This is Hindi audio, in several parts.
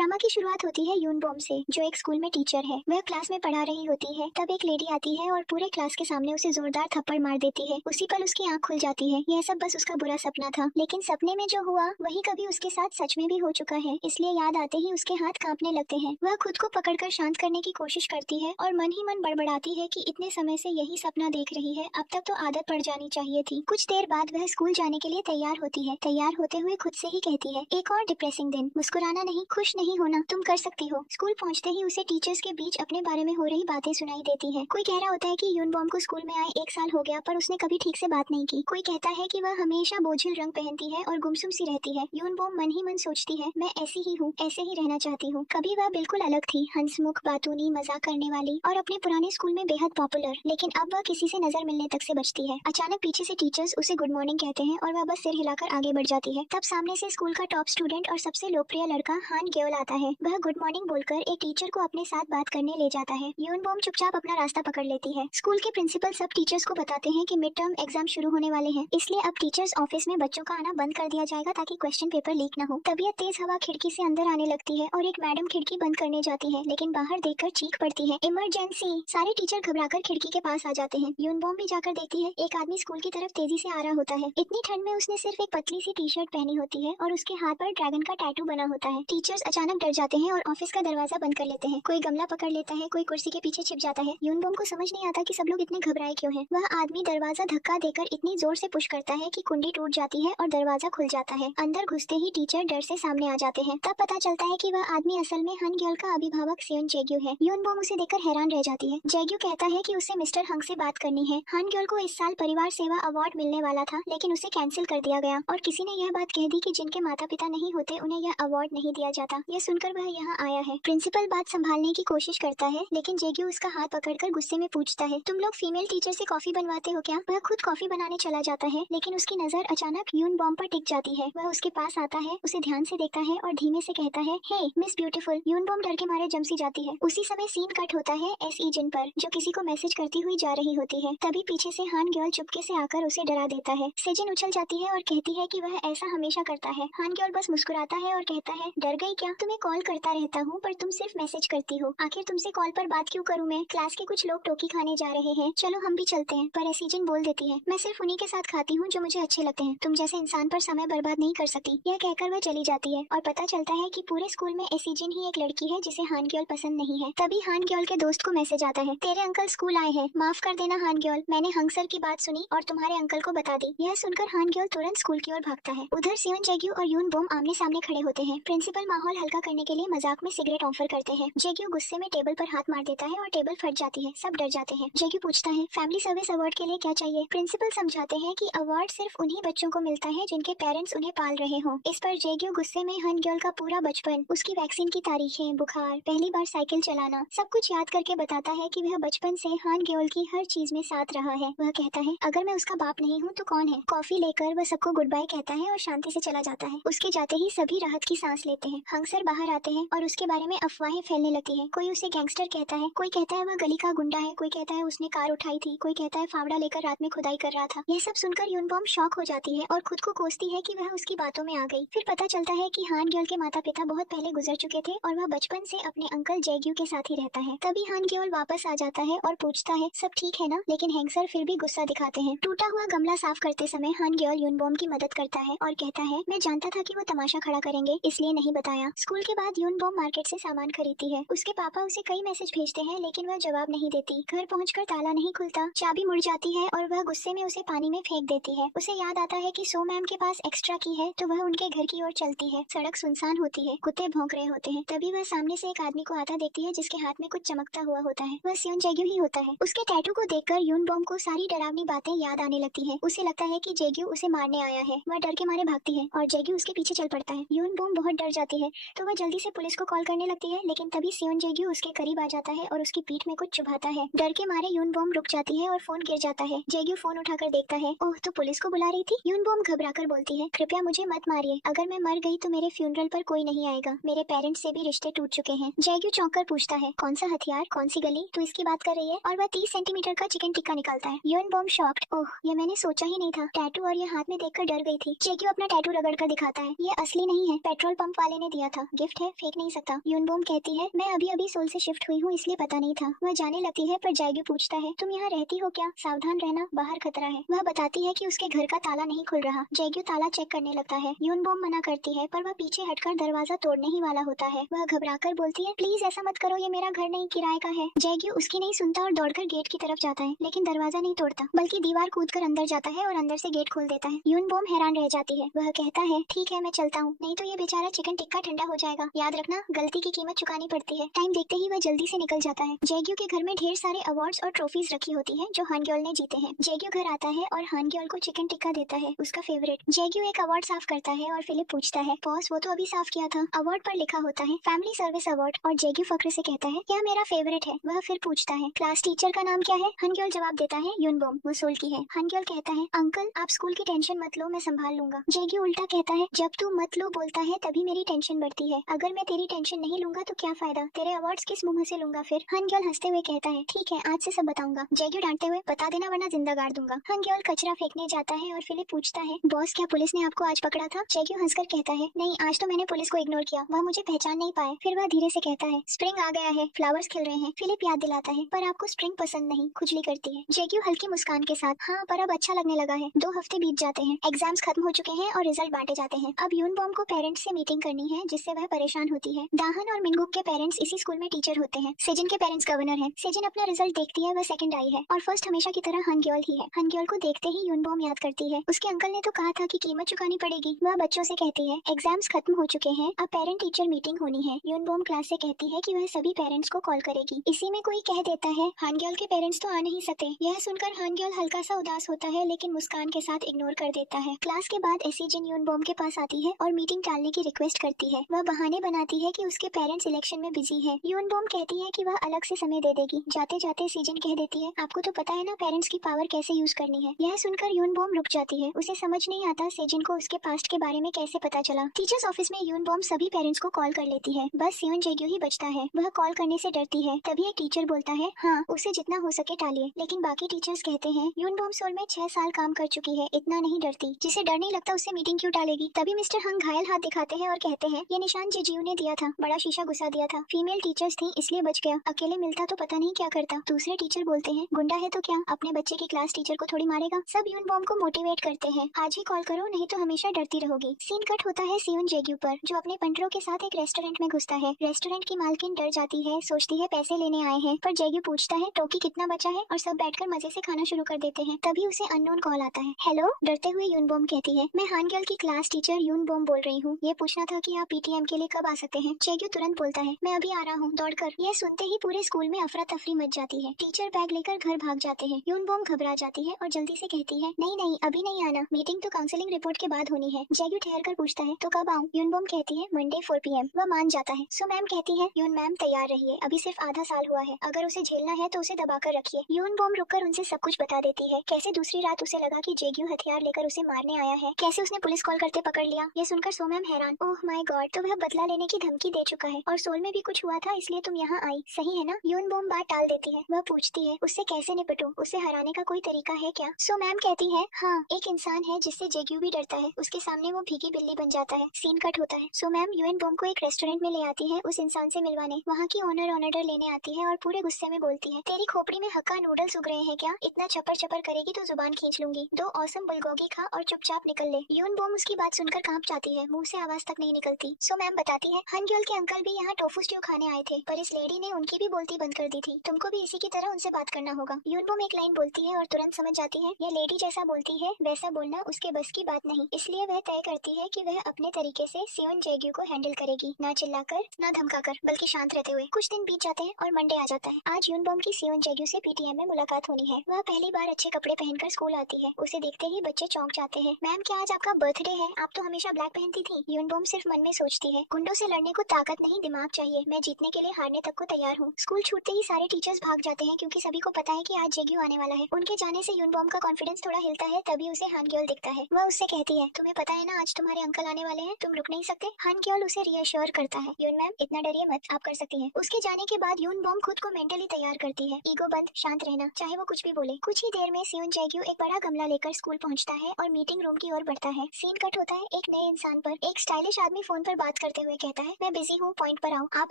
ड्रामा की शुरुआत होती है यूनबॉम से, जो एक स्कूल में टीचर है। वह क्लास में पढ़ा रही होती है, तब एक लेडी आती है और पूरे क्लास के सामने उसे जोरदार थप्पड़ मार देती है। उसी पल उसकी आंख खुल जाती है। यह सब बस उसका बुरा सपना था, लेकिन सपने में जो हुआ वही कभी उसके साथ सच में भी हो चुका है। इसलिए याद आते ही उसके हाथ कांपने लगते हैं। वह खुद को पकड़कर शांत करने की कोशिश करती है और मन ही मन बड़बड़ाती है कि इतने समय से यही सपना देख रही है, अब तक तो आदत पड़ जानी चाहिए थी। कुछ देर बाद वह स्कूल जाने के लिए तैयार होती है। तैयार होते हुए खुद से ही कहती है, एक और डिप्रेसिंग दिन, मुस्कुराना नहीं, खुश नहीं होना, तुम कर सकती हो। स्कूल पहुंचते ही उसे टीचर्स के बीच अपने बारे में हो रही बातें सुनाई देती है। कोई कह रहा होता है कि यूनबॉम को स्कूल में आए 1 साल हो गया, पर उसने कभी ठीक से बात नहीं की। कोई कहता है कि वह हमेशा बोझिल रंग पहनती है और गुमसुम सी रहती है। यूनबॉम मन ही मन सोचती है, मैं ऐसी ही हूँ, ऐसे ही रहना चाहती हूँ। कभी वह बिल्कुल अलग थी, हंसमुख, बातूनी, मजाक करने वाली और अपने पुराने स्कूल में बेहद पॉपुलर, लेकिन अब वह किसी से नजर मिलने तक से बचती है। अचानक पीछे से टीचर्स उसे गुड मॉर्निंग कहते हैं और वह बस सिर हिलाकर आगे बढ़ जाती है। तब सामने से स्कूल का टॉप स्टूडेंट और सबसे लोकप्रिय लड़का हान ग्योल आता है। वह गुड मॉर्निंग बोलकर एक टीचर को अपने साथ बात करने ले जाता है। यूनबॉम चुपचाप अपना रास्ता पकड़ लेती है। स्कूल के प्रिंसिपल सब टीचर्स को बताते हैं कि मिड टर्म एग्जाम शुरू होने वाले हैं, इसलिए अब टीचर्स ऑफिस में बच्चों का आना बंद कर दिया जाएगा ताकि क्वेश्चन पेपर लीक न हो। तभी तेज हवा खिड़की से अंदर आने लगती है और एक मैडम खिड़की बंद करने जाती है, लेकिन बाहर देखकर चीख पड़ती है, इमरजेंसी। सारे टीचर घबराकर खिड़की के पास आ जाते हैं। यूनबॉम भी जाकर देखती है, एक आदमी स्कूल की तरफ तेजी से आ रहा होता है। इतनी ठंड में उसने सिर्फ एक पतली सी टी शर्ट पहनी होती है और उसके हाथ पर ड्रैगन का टैटू बना होता है। टीचर्स अचानक डर जाते हैं और ऑफिस का दरवाजा बंद कर लेते हैं। कोई गमला पकड़ लेता है, कोई कुर्सी के पीछे छिप जाता है। यूनबॉम को समझ नहीं आता कि सब लोग इतने घबराए क्यों हैं। वह आदमी दरवाजा धक्का देकर इतनी जोर से पुश करता है कि कुंडी टूट जाती है और दरवाजा खुल जाता है। अंदर घुसते ही टीचर डर से सामने आ जाते हैं। तब पता चलता है कि वह आदमी असल में हन ग्योल का अभिभावक सियोन जेग्यू है। यूनबॉम उसे देखकर हैरान रह जाती है। जेग्यू कहता है कि उसे मिस्टर हंग से बात करनी है। हन ग्योल को इस साल परिवार सेवा अवार्ड मिलने वाला था, लेकिन उसे कैंसिल कर दिया गया और किसी ने यह बात कह दी कि जिनके माता पिता नहीं होते उन्हें यह अवार्ड नहीं दिया जाता। यह सुनकर वह यहाँ आया है। प्रिंसिपल बात संभालने की कोशिश करता है, लेकिन जेग्यू उसका हाथ पकड़कर गुस्से में पूछता है, तुम लोग फीमेल टीचर से कॉफी बनवाते हो क्या? वह खुद कॉफी बनाने चला जाता है, लेकिन उसकी नजर अचानक यूनबॉम पर टिक जाती है। वह उसके पास आता है, उसे ध्यान से देखता है और धीमे से कहता है, हे मिस ब्यूटीफुल। यूनबॉम डर के मारे जमसी जाती है। उसी समय सीन कट होता है एसई जिन पर, जो किसी को मैसेज करती हुई जा रही होती है। तभी पीछे से हान ग्योल चुपके से आकर उसे डरा देता है। सेजिन उछल जाती है और कहती है कि वह ऐसा हमेशा करता है। हान ग्योल बस मुस्कुराता है और कहता है, डर गई क्या? तुम्हें कॉल करता रहता हूँ पर तुम सिर्फ मैसेज करती हो। आखिर तुमसे कॉल पर बात क्यों करूँ मैं? क्लास के कुछ लोग टोकी खाने जा रहे हैं, चलो हम भी चलते हैं। पर एसीजन बोल देती है, मैं सिर्फ उन्हीं के साथ खाती हूँ जो मुझे अच्छे लगते हैं, तुम जैसे इंसान पर समय बर्बाद नहीं कर सकती। यह कहकर वह चली जाती है और पता चलता है कि पूरे स्कूल में एसीजन ही एक लड़की है जिसे हान ग्योल पसंद नहीं है। तभी हान ग्योल के दोस्त को मैसेज आता है, तेरे अंकल स्कूल आए हैं, माफ कर देना हान ग्योल, मैंने हंग सर की बात सुनी और तुम्हारे अंकल को बता दी। यह सुनकर हान ग्योल तुरंत स्कूल की ओर भागता है। उधर सियोन जेग्यू और यूनबॉम आमने सामने खड़े होते हैं। प्रिंसिपल माहौल हल्का करने के लिए मजाक में सिगरेट ऑफर करते हैं। जेग्यू गुस्से में टेबल पर हाथ मार देता है और टेबल फट जाती है। सब डर जाते हैं। जेग्यू पूछता है, फैमिली सर्विस अवार्ड के लिए क्या चाहिए? प्रिंसिपल समझाते हैं कि अवार्ड सिर्फ उन्हीं बच्चों को मिलता है जिनके पेरेंट्स उन्हें पाल रहे हों। इस पर जेग्यू गुस्से में हन ग्योल का पूरा बचपन, उसकी वैक्सीन की तारीखें, बुखार, पहली बार साइकिल चलाना, सब कुछ याद करके बताता है कि वह बचपन से हान ग्योल की हर चीज में साथ रहा है। वह कहता है, अगर मैं उसका बाप नहीं हूँ तो कौन है? कॉफी लेकर वह सबको गुड बाय कहता है और शांति से चला जाता है। उसके जाते ही सभी राहत की सांस लेते हैं। हंग सर बाहर आते हैं और उसके बारे में अफवाहें फैलने लगती है। कोई उसे गैंगस्टर कहता है, कोई कहता है वह गली का गुंडा है, कोई कहता है उसने कार उठाई थी, कोई कहता है फावड़ा लेकर रात में खुदाई कर रहा था। यह सब सुनकर यूनबॉम शॉक हो जाती है और खुद को कोसती है कि वह उसकी बातों में आ गई। फिर पता चलता है कि हान ग्योल के माता पिता बहुत पहले गुजर चुके थे और वह बचपन से अपने अंकल जेग्यू के साथ ही रहता है। तभी हान ग्योल वापस आ जाता है और पूछता है, सब ठीक है ना? लेकिन हैंग सर फिर भी गुस्सा दिखाते हैं। टूटा हुआ गमला साफ करते समय हान ग्योल यूनबॉम की मदद करता है और कहता है, मैं जानता था कि वो तमाशा खड़ा करेंगे, इसलिए नहीं बताया। स्कूल के बाद यूनबॉम मार्केट से सामान खरीदती है। उसके पापा उसे कई मैसेज भेजते हैं, लेकिन वह जवाब नहीं देती। घर पहुंचकर ताला नहीं खुलता, चाबी मुड़ जाती है और वह गुस्से में उसे पानी में फेंक देती है। उसे याद आता है कि सो मैम के पास एक्स्ट्रा की है, तो वह उनके घर की ओर चलती है। सड़क सुनसान होती है, कुत्ते भौंक रहे होते हैं। तभी वह सामने से एक आदमी को आता देखती है जिसके हाथ में कुछ चमकता हुआ होता है। वह सियोन जेग्यू ही होता है। उसके टैटू को देखकर यूनबॉम को सारी डरावनी बातें याद आने लगती है। उसे लगता है कि जेग्यू उसे मारने आया है। वह डर के मारे भागती है और जेग्यू उसके पीछे चल पड़ता है। यूनबॉम बहुत डर जाती है तो वह जल्दी से पुलिस को कॉल करने लगती है, लेकिन तभी सियोन जेग्यू उसके करीब आ जाता है और उसकी पीठ में कुछ चुभाता है। डर के मारे यूनबॉम रुक जाती है और फोन गिर जाता है। जेग्यू फोन उठाकर देखता है, ओह तो पुलिस को बुला रही थी। यूनबॉम घबराकर बोलती है, कृपया मुझे मत मारिए, अगर मैं मर गई तो मेरे फ्यूनरल पर कोई नहीं आएगा, मेरे पेरेंट्स से भी रिश्ते टूट चुके हैं। जेग्यू चौंक कर पूछता है, कौन सा हथियार, कौन सी गली, तू इसकी बात कर रही है? और वह 30 सेंटीमीटर का चिकन टिक्का निकालता है। यूनबॉम शॉक्ड, ओह ये मैंने सोचा ही नहीं था। टैटू और ये हाथ में देखकर डर गई थी। जेग्यू अपना टैटू रगड़ कर दिखाता है, ये असली नहीं है, पेट्रोल पंप वाले ने दिया था। गिफ्ट है, फेंक नहीं सकता। यूनबोम कहती है मैं अभी अभी सोल से शिफ्ट हुई हूँ इसलिए पता नहीं था। वह जाने लगती है पर जैग्यू पूछता है तुम यहाँ रहती हो क्या, सावधान रहना बाहर खतरा है। वह बताती है कि उसके घर का ताला नहीं खुल रहा। जैग्यू ताला चेक करने लगता है। यूनबोम मना करती है पर वह पीछे हटकर दरवाजा तोड़ने ही वाला होता है। वह घबराकर बोलती है प्लीज ऐसा मत करो, ये मेरा घर नहीं किराए का है। जैग्यू उसकी नहीं सुनता और दौड़कर गेट की तरफ जाता है, लेकिन दरवाजा नहीं तोड़ता बल्कि दीवार कूदकर अंदर जाता है और अंदर से गेट खोल देता है। यूनबोम हैरान रह जाती है। वह कहता है ठीक है मैं चलता हूँ, नहीं तो ये बेचारा चिकन टिक्का ठंडा हो जाएगा। याद रखना गलती की कीमत चुकानी पड़ती है। टाइम देखते ही वह जल्दी से निकल जाता है। जैग्यू के घर में ढेर सारे अवार्ड्स और ट्रॉफीज रखी होती है जो हानग्योल ने जीते हैं। जैग्यू घर आता है और हानग्योल को चिकन टिक्का देता है, उसका फेवरेट। जैग्यू एक अवार्ड साफ करता है और फिलिप पूछता है बॉस वो तो अभी साफ किया था। अवार्ड पर लिखा होता है फैमिली सर्विस अवार्ड और जैग्यू फक्र से कहता है क्या मेरा फेवरेट है। वह फिर पूछता है क्लास टीचर का नाम क्या है। हानग्योल जवाब देता है यूनबोम, वो सोल की है। हानग्योल कहता है अंकल आप स्कूल की टेंशन मत लो, मैं संभाल लूंगा। जैग्यू उल्टा कहता है जब तू मत लो बोलता है तभी मेरी टेंशन बढ़ती है, अगर मैं तेरी टेंशन नहीं लूंगा तो क्या फायदा, तेरे अवार्ड्स किस मुंह से लूंगा फिर। हानग्योल हंसते हुए कहता है ठीक है आज से सब बताऊंगा। जैग्यू डांटते हुए बता देना वरना जिंदा गाड़ दूंगा। हानग्योल कचरा फेंकने जाता है और फिलिप पूछता है बॉस क्या पुलिस ने आपको आज पकड़ा था। जैग्यू हंसकर कहता है नहीं आज तो मैंने पुलिस को इग्नोर किया, वह मुझे पहचान नहीं पाए। फिर वह धीरे से कहता है स्प्रिंग आ गया है, फ्लावर्स खिल रहे हैं। फिलिप याद दिलाता है पर आपको स्प्रिंग पसंद नहीं, खुजली करती है। जैग्यू हल्की मुस्कान के साथ हाँ पर अब अच्छा लगने लगा है। 2 हफ्ते बीत जाते हैं, एग्जाम्स खत्म हो चुके हैं और रिजल्ट बांटे जाते हैं। अब यूनबॉम को पेरेंट्स से मीटिंग करनी है जिससे वह परेशान होती है। दाहन और मिनगुक के पेरेंट्स इसी स्कूल में टीचर होते हैं। सेजिन के पेरेंट्स गवर्नर हैं। सेजिन अपना रिजल्ट देखती है, वह सेकंड आई है और फर्स्ट हमेशा की तरह हानग्योल ही है। हानग्योल को देखते ही यूनबॉम याद करती है उसके अंकल ने तो कहा था कि कीमत चुकानी पड़ेगी। वह बच्चों से कहती है एग्जाम्स खत्म हो चुके हैं, अब पेरेंट टीचर मीटिंग होनी है। यूनबॉम क्लास से कहती है कि वह सभी पेरेंट्स को कॉल करेगी। इसी में कोई कह देता है हानग्योल के पेरेंट्स तो आ नहीं सकते। यह सुनकर हानग्योल हल्का सा उदास होता है लेकिन मुस्कान के साथ इग्नोर कर देता है। क्लास के बाद एसीजिन यूनबॉम के पास आती है और मीटिंग टालने की रिक्वेस्ट करती है। वह बहाने बनाती है कि उसके पेरेंट्स इलेक्शन में बिजी है। यूनबॉम कहती है कि वह अलग से समय दे देगी। जाते जाते सीजन कह देती है आपको तो पता है ना पेरेंट्स की पावर कैसे यूज करनी है। यह सुनकर यूनबॉम रुक जाती है, उसे समझ नहीं आता सेजिन को उसके पास्ट के बारे में कैसे पता चला। टीचर्स ऑफिस में यूनबॉम सभी पेरेंट्स को कॉल कर लेती है, बस सियोन जैग्यू ही बचता है। वह कॉल करने से डरती है। तभी एक टीचर बोलता है हाँ उसे जितना हो सके टालिए, लेकिन बाकी टीचर्स कहते हैं यूनबॉम सोल में 6 साल काम कर चुकी है, इतना नहीं डरती। जिसे डर नहीं लगता उससे मीटिंग क्यों टालेगी। तभी मिस्टर हंग घायल हाथ दिखाते हैं और कहते हैं ये निशान जेजियू ने दिया था, बड़ा शीशा घुसा दिया था, फीमेल टीचर्स थी इसलिए बच गया, अकेले मिलता तो पता नहीं क्या करता। दूसरे टीचर बोलते हैं गुंडा है तो क्या, अपने बच्चे की क्लास टीचर को थोड़ी मारेगा। सब यूनबॉम को मोटिवेट करते हैं आज ही कॉल करो नहीं तो हमेशा डरती रहोगी। सीन कट होता है सियोन जैग्यू पर जो अपने पंटरों के साथ एक रेस्टोरेंट में घुसता है। रेस्टोरेंट की मालकिन डर जाती है, सोचती है पैसे लेने आए हैं, पर जैग्यू पूछता है टोकी कितना बचा है और सब बैठकर मजे से खाना शुरू कर देते हैं। तभी उसे अननोन कॉल आता है। हेलो, डरते हुए यूनबॉम कहती है मैं हानग्योल की क्लास टीचर यूनबॉम बोल रही हूँ, ये पूछना था कि आप पीटीएम के लिए कब आ सकते हैं। जैग्यू तुरंत बोलता है मैं अभी आ रहा हूँ दौड़कर। यह सुनते ही पूरे स्कूल में अफरा तफरी मच जाती है। टीचर बैग लेकर घर भाग जाते हैं। यूनबॉम घबरा जाती है और जल्दी से कहती है नहीं नहीं अभी नहीं आना, मीटिंग तो काउंसलिंग रिपोर्ट के बाद होनी है। जैग्यू ठहर कर पूछता है तो कब आऊँ। यूनबॉम कहती है मंडे 4 PM। वह मान जाता है। सो मैम कहती है यून मैम तैयार रहिए, अभी सिर्फ आधा साल हुआ है, अगर उसे झेलना है तो उसे दबाकर रखिए। यूनबॉम रुककर उनसे सब कुछ बता देती है, कैसे दूसरी रात उसे लगा कि जैग्यू हथियार लेकर उसे मारने आया है, कैसे उसने पुलिस कॉल करते पकड़ लिया। ये सुनकर सो मैम हैरान, ओह माय गॉड, तो वह बदला लेने की धमकी दे चुका है और सोल में भी कुछ हुआ था इसलिए तुम यहाँ आई, सही है ना। यूनबॉम बात टाल देती है। वह पूछती है उससे कैसे निपटूं, उसे हराने का कोई तरीका है क्या। सो मैम कहती है हाँ, एक इंसान है जिससे जैग्यू भी डरता है, उसके सामने वो भीगी बिल्ली बन जाता है। सीन कट होता है। सो मैम यूनबॉम को एक रेस्टोरेंट में ले आती है उस इंसान से मिलवाने। वहाँ की ओनर ऑर्डर लेने आती है और पूरे गुस्से में बोलती है तेरी खोपड़ी में हक्का नूडल्स उग रहे हैं क्या, इतना चपर चपर करेगी तो जुबान खींच लूंगी, 2 औसम बुलगोगी खा और चुपचाप निकल ले। यूनबॉम उसकी बात सुनकर कांप जाती है, मुंह से आवाज तक नहीं निकलती। सो मैम बताती है हानग्योल के अंकल भी यहाँ टोफू स्ट्यू खाने आए थे, पर इस लेडी ने उनकी भी बोलती बंद कर दी थी, तुमको भी इसी की तरह उनसे बात करना होगा। यूनबॉम एक लाइन बोलती है और तुरंत समझ जाती है ये लेडी जैसा बोलती है वैसा बोलना उसके बस की बात नहीं, इसलिए वह तय करती है कि वह अपने तरीके से सियोन जैग्यू को हैंडल करेगी, ना चिल्लाकर ना धमकाकर बल्कि शांत रहते हुए। कुछ दिन बीत जाते हैं और मंडे आ जाता है। आज यूनबॉम की सियोन जैग्यू से पीटीएम में मुलाकात होनी है। वह पहली बार अच्छे कपड़े पहनकर स्कूल आती है। उसे देखते ही बच्चे चौंक जाते हैं। मैम क्या आज आपका बर्थडे है, आप तो हमेशा ब्लैक पहनती थी। यूनबॉम सिर्फ मन में सोचती है गुंडों से लड़ने को ताकत नहीं दिमाग चाहिए, मैं जीतने के लिए हारने तक को तैयार हूँ। स्कूल छूटते ही सारे टीचर्स भाग जाते हैं क्योंकि सभी को पता है कि आज जैग्यू आने वाला है। उनके जाने से यूनबॉम का कॉन्फिडेंस थोड़ा हिलता है। तभी उसे हानग्योल दिखता है। वह उससे कहती है तुम्हें पता है ना आज तुम्हारे अंकल आने वाले हैं, तुम रुक नहीं सकते। हानग्योल उसे रियश्योर करता है यून मैम इतना डरिए मत, आप कर सकती हैं। उसके जाने के बाद यूनबॉम खुद को मेंटली तैयार करती है, ईगो बंद, शांत रहना, चाहे वो कुछ भी बोले। कुछ ही देर में सियोन जैग्यू एक बड़ा गमला लेकर स्कूल पहुंचता है और मीटिंग रूम की ओर बढ़ता है। सीन कट होता है एक नए इंसान पर। एक स्टाइलिश आदमी फोन पर बात बात करते हुए कहता है, मैं बिजी हूँ, पॉइंट पर आओ। आप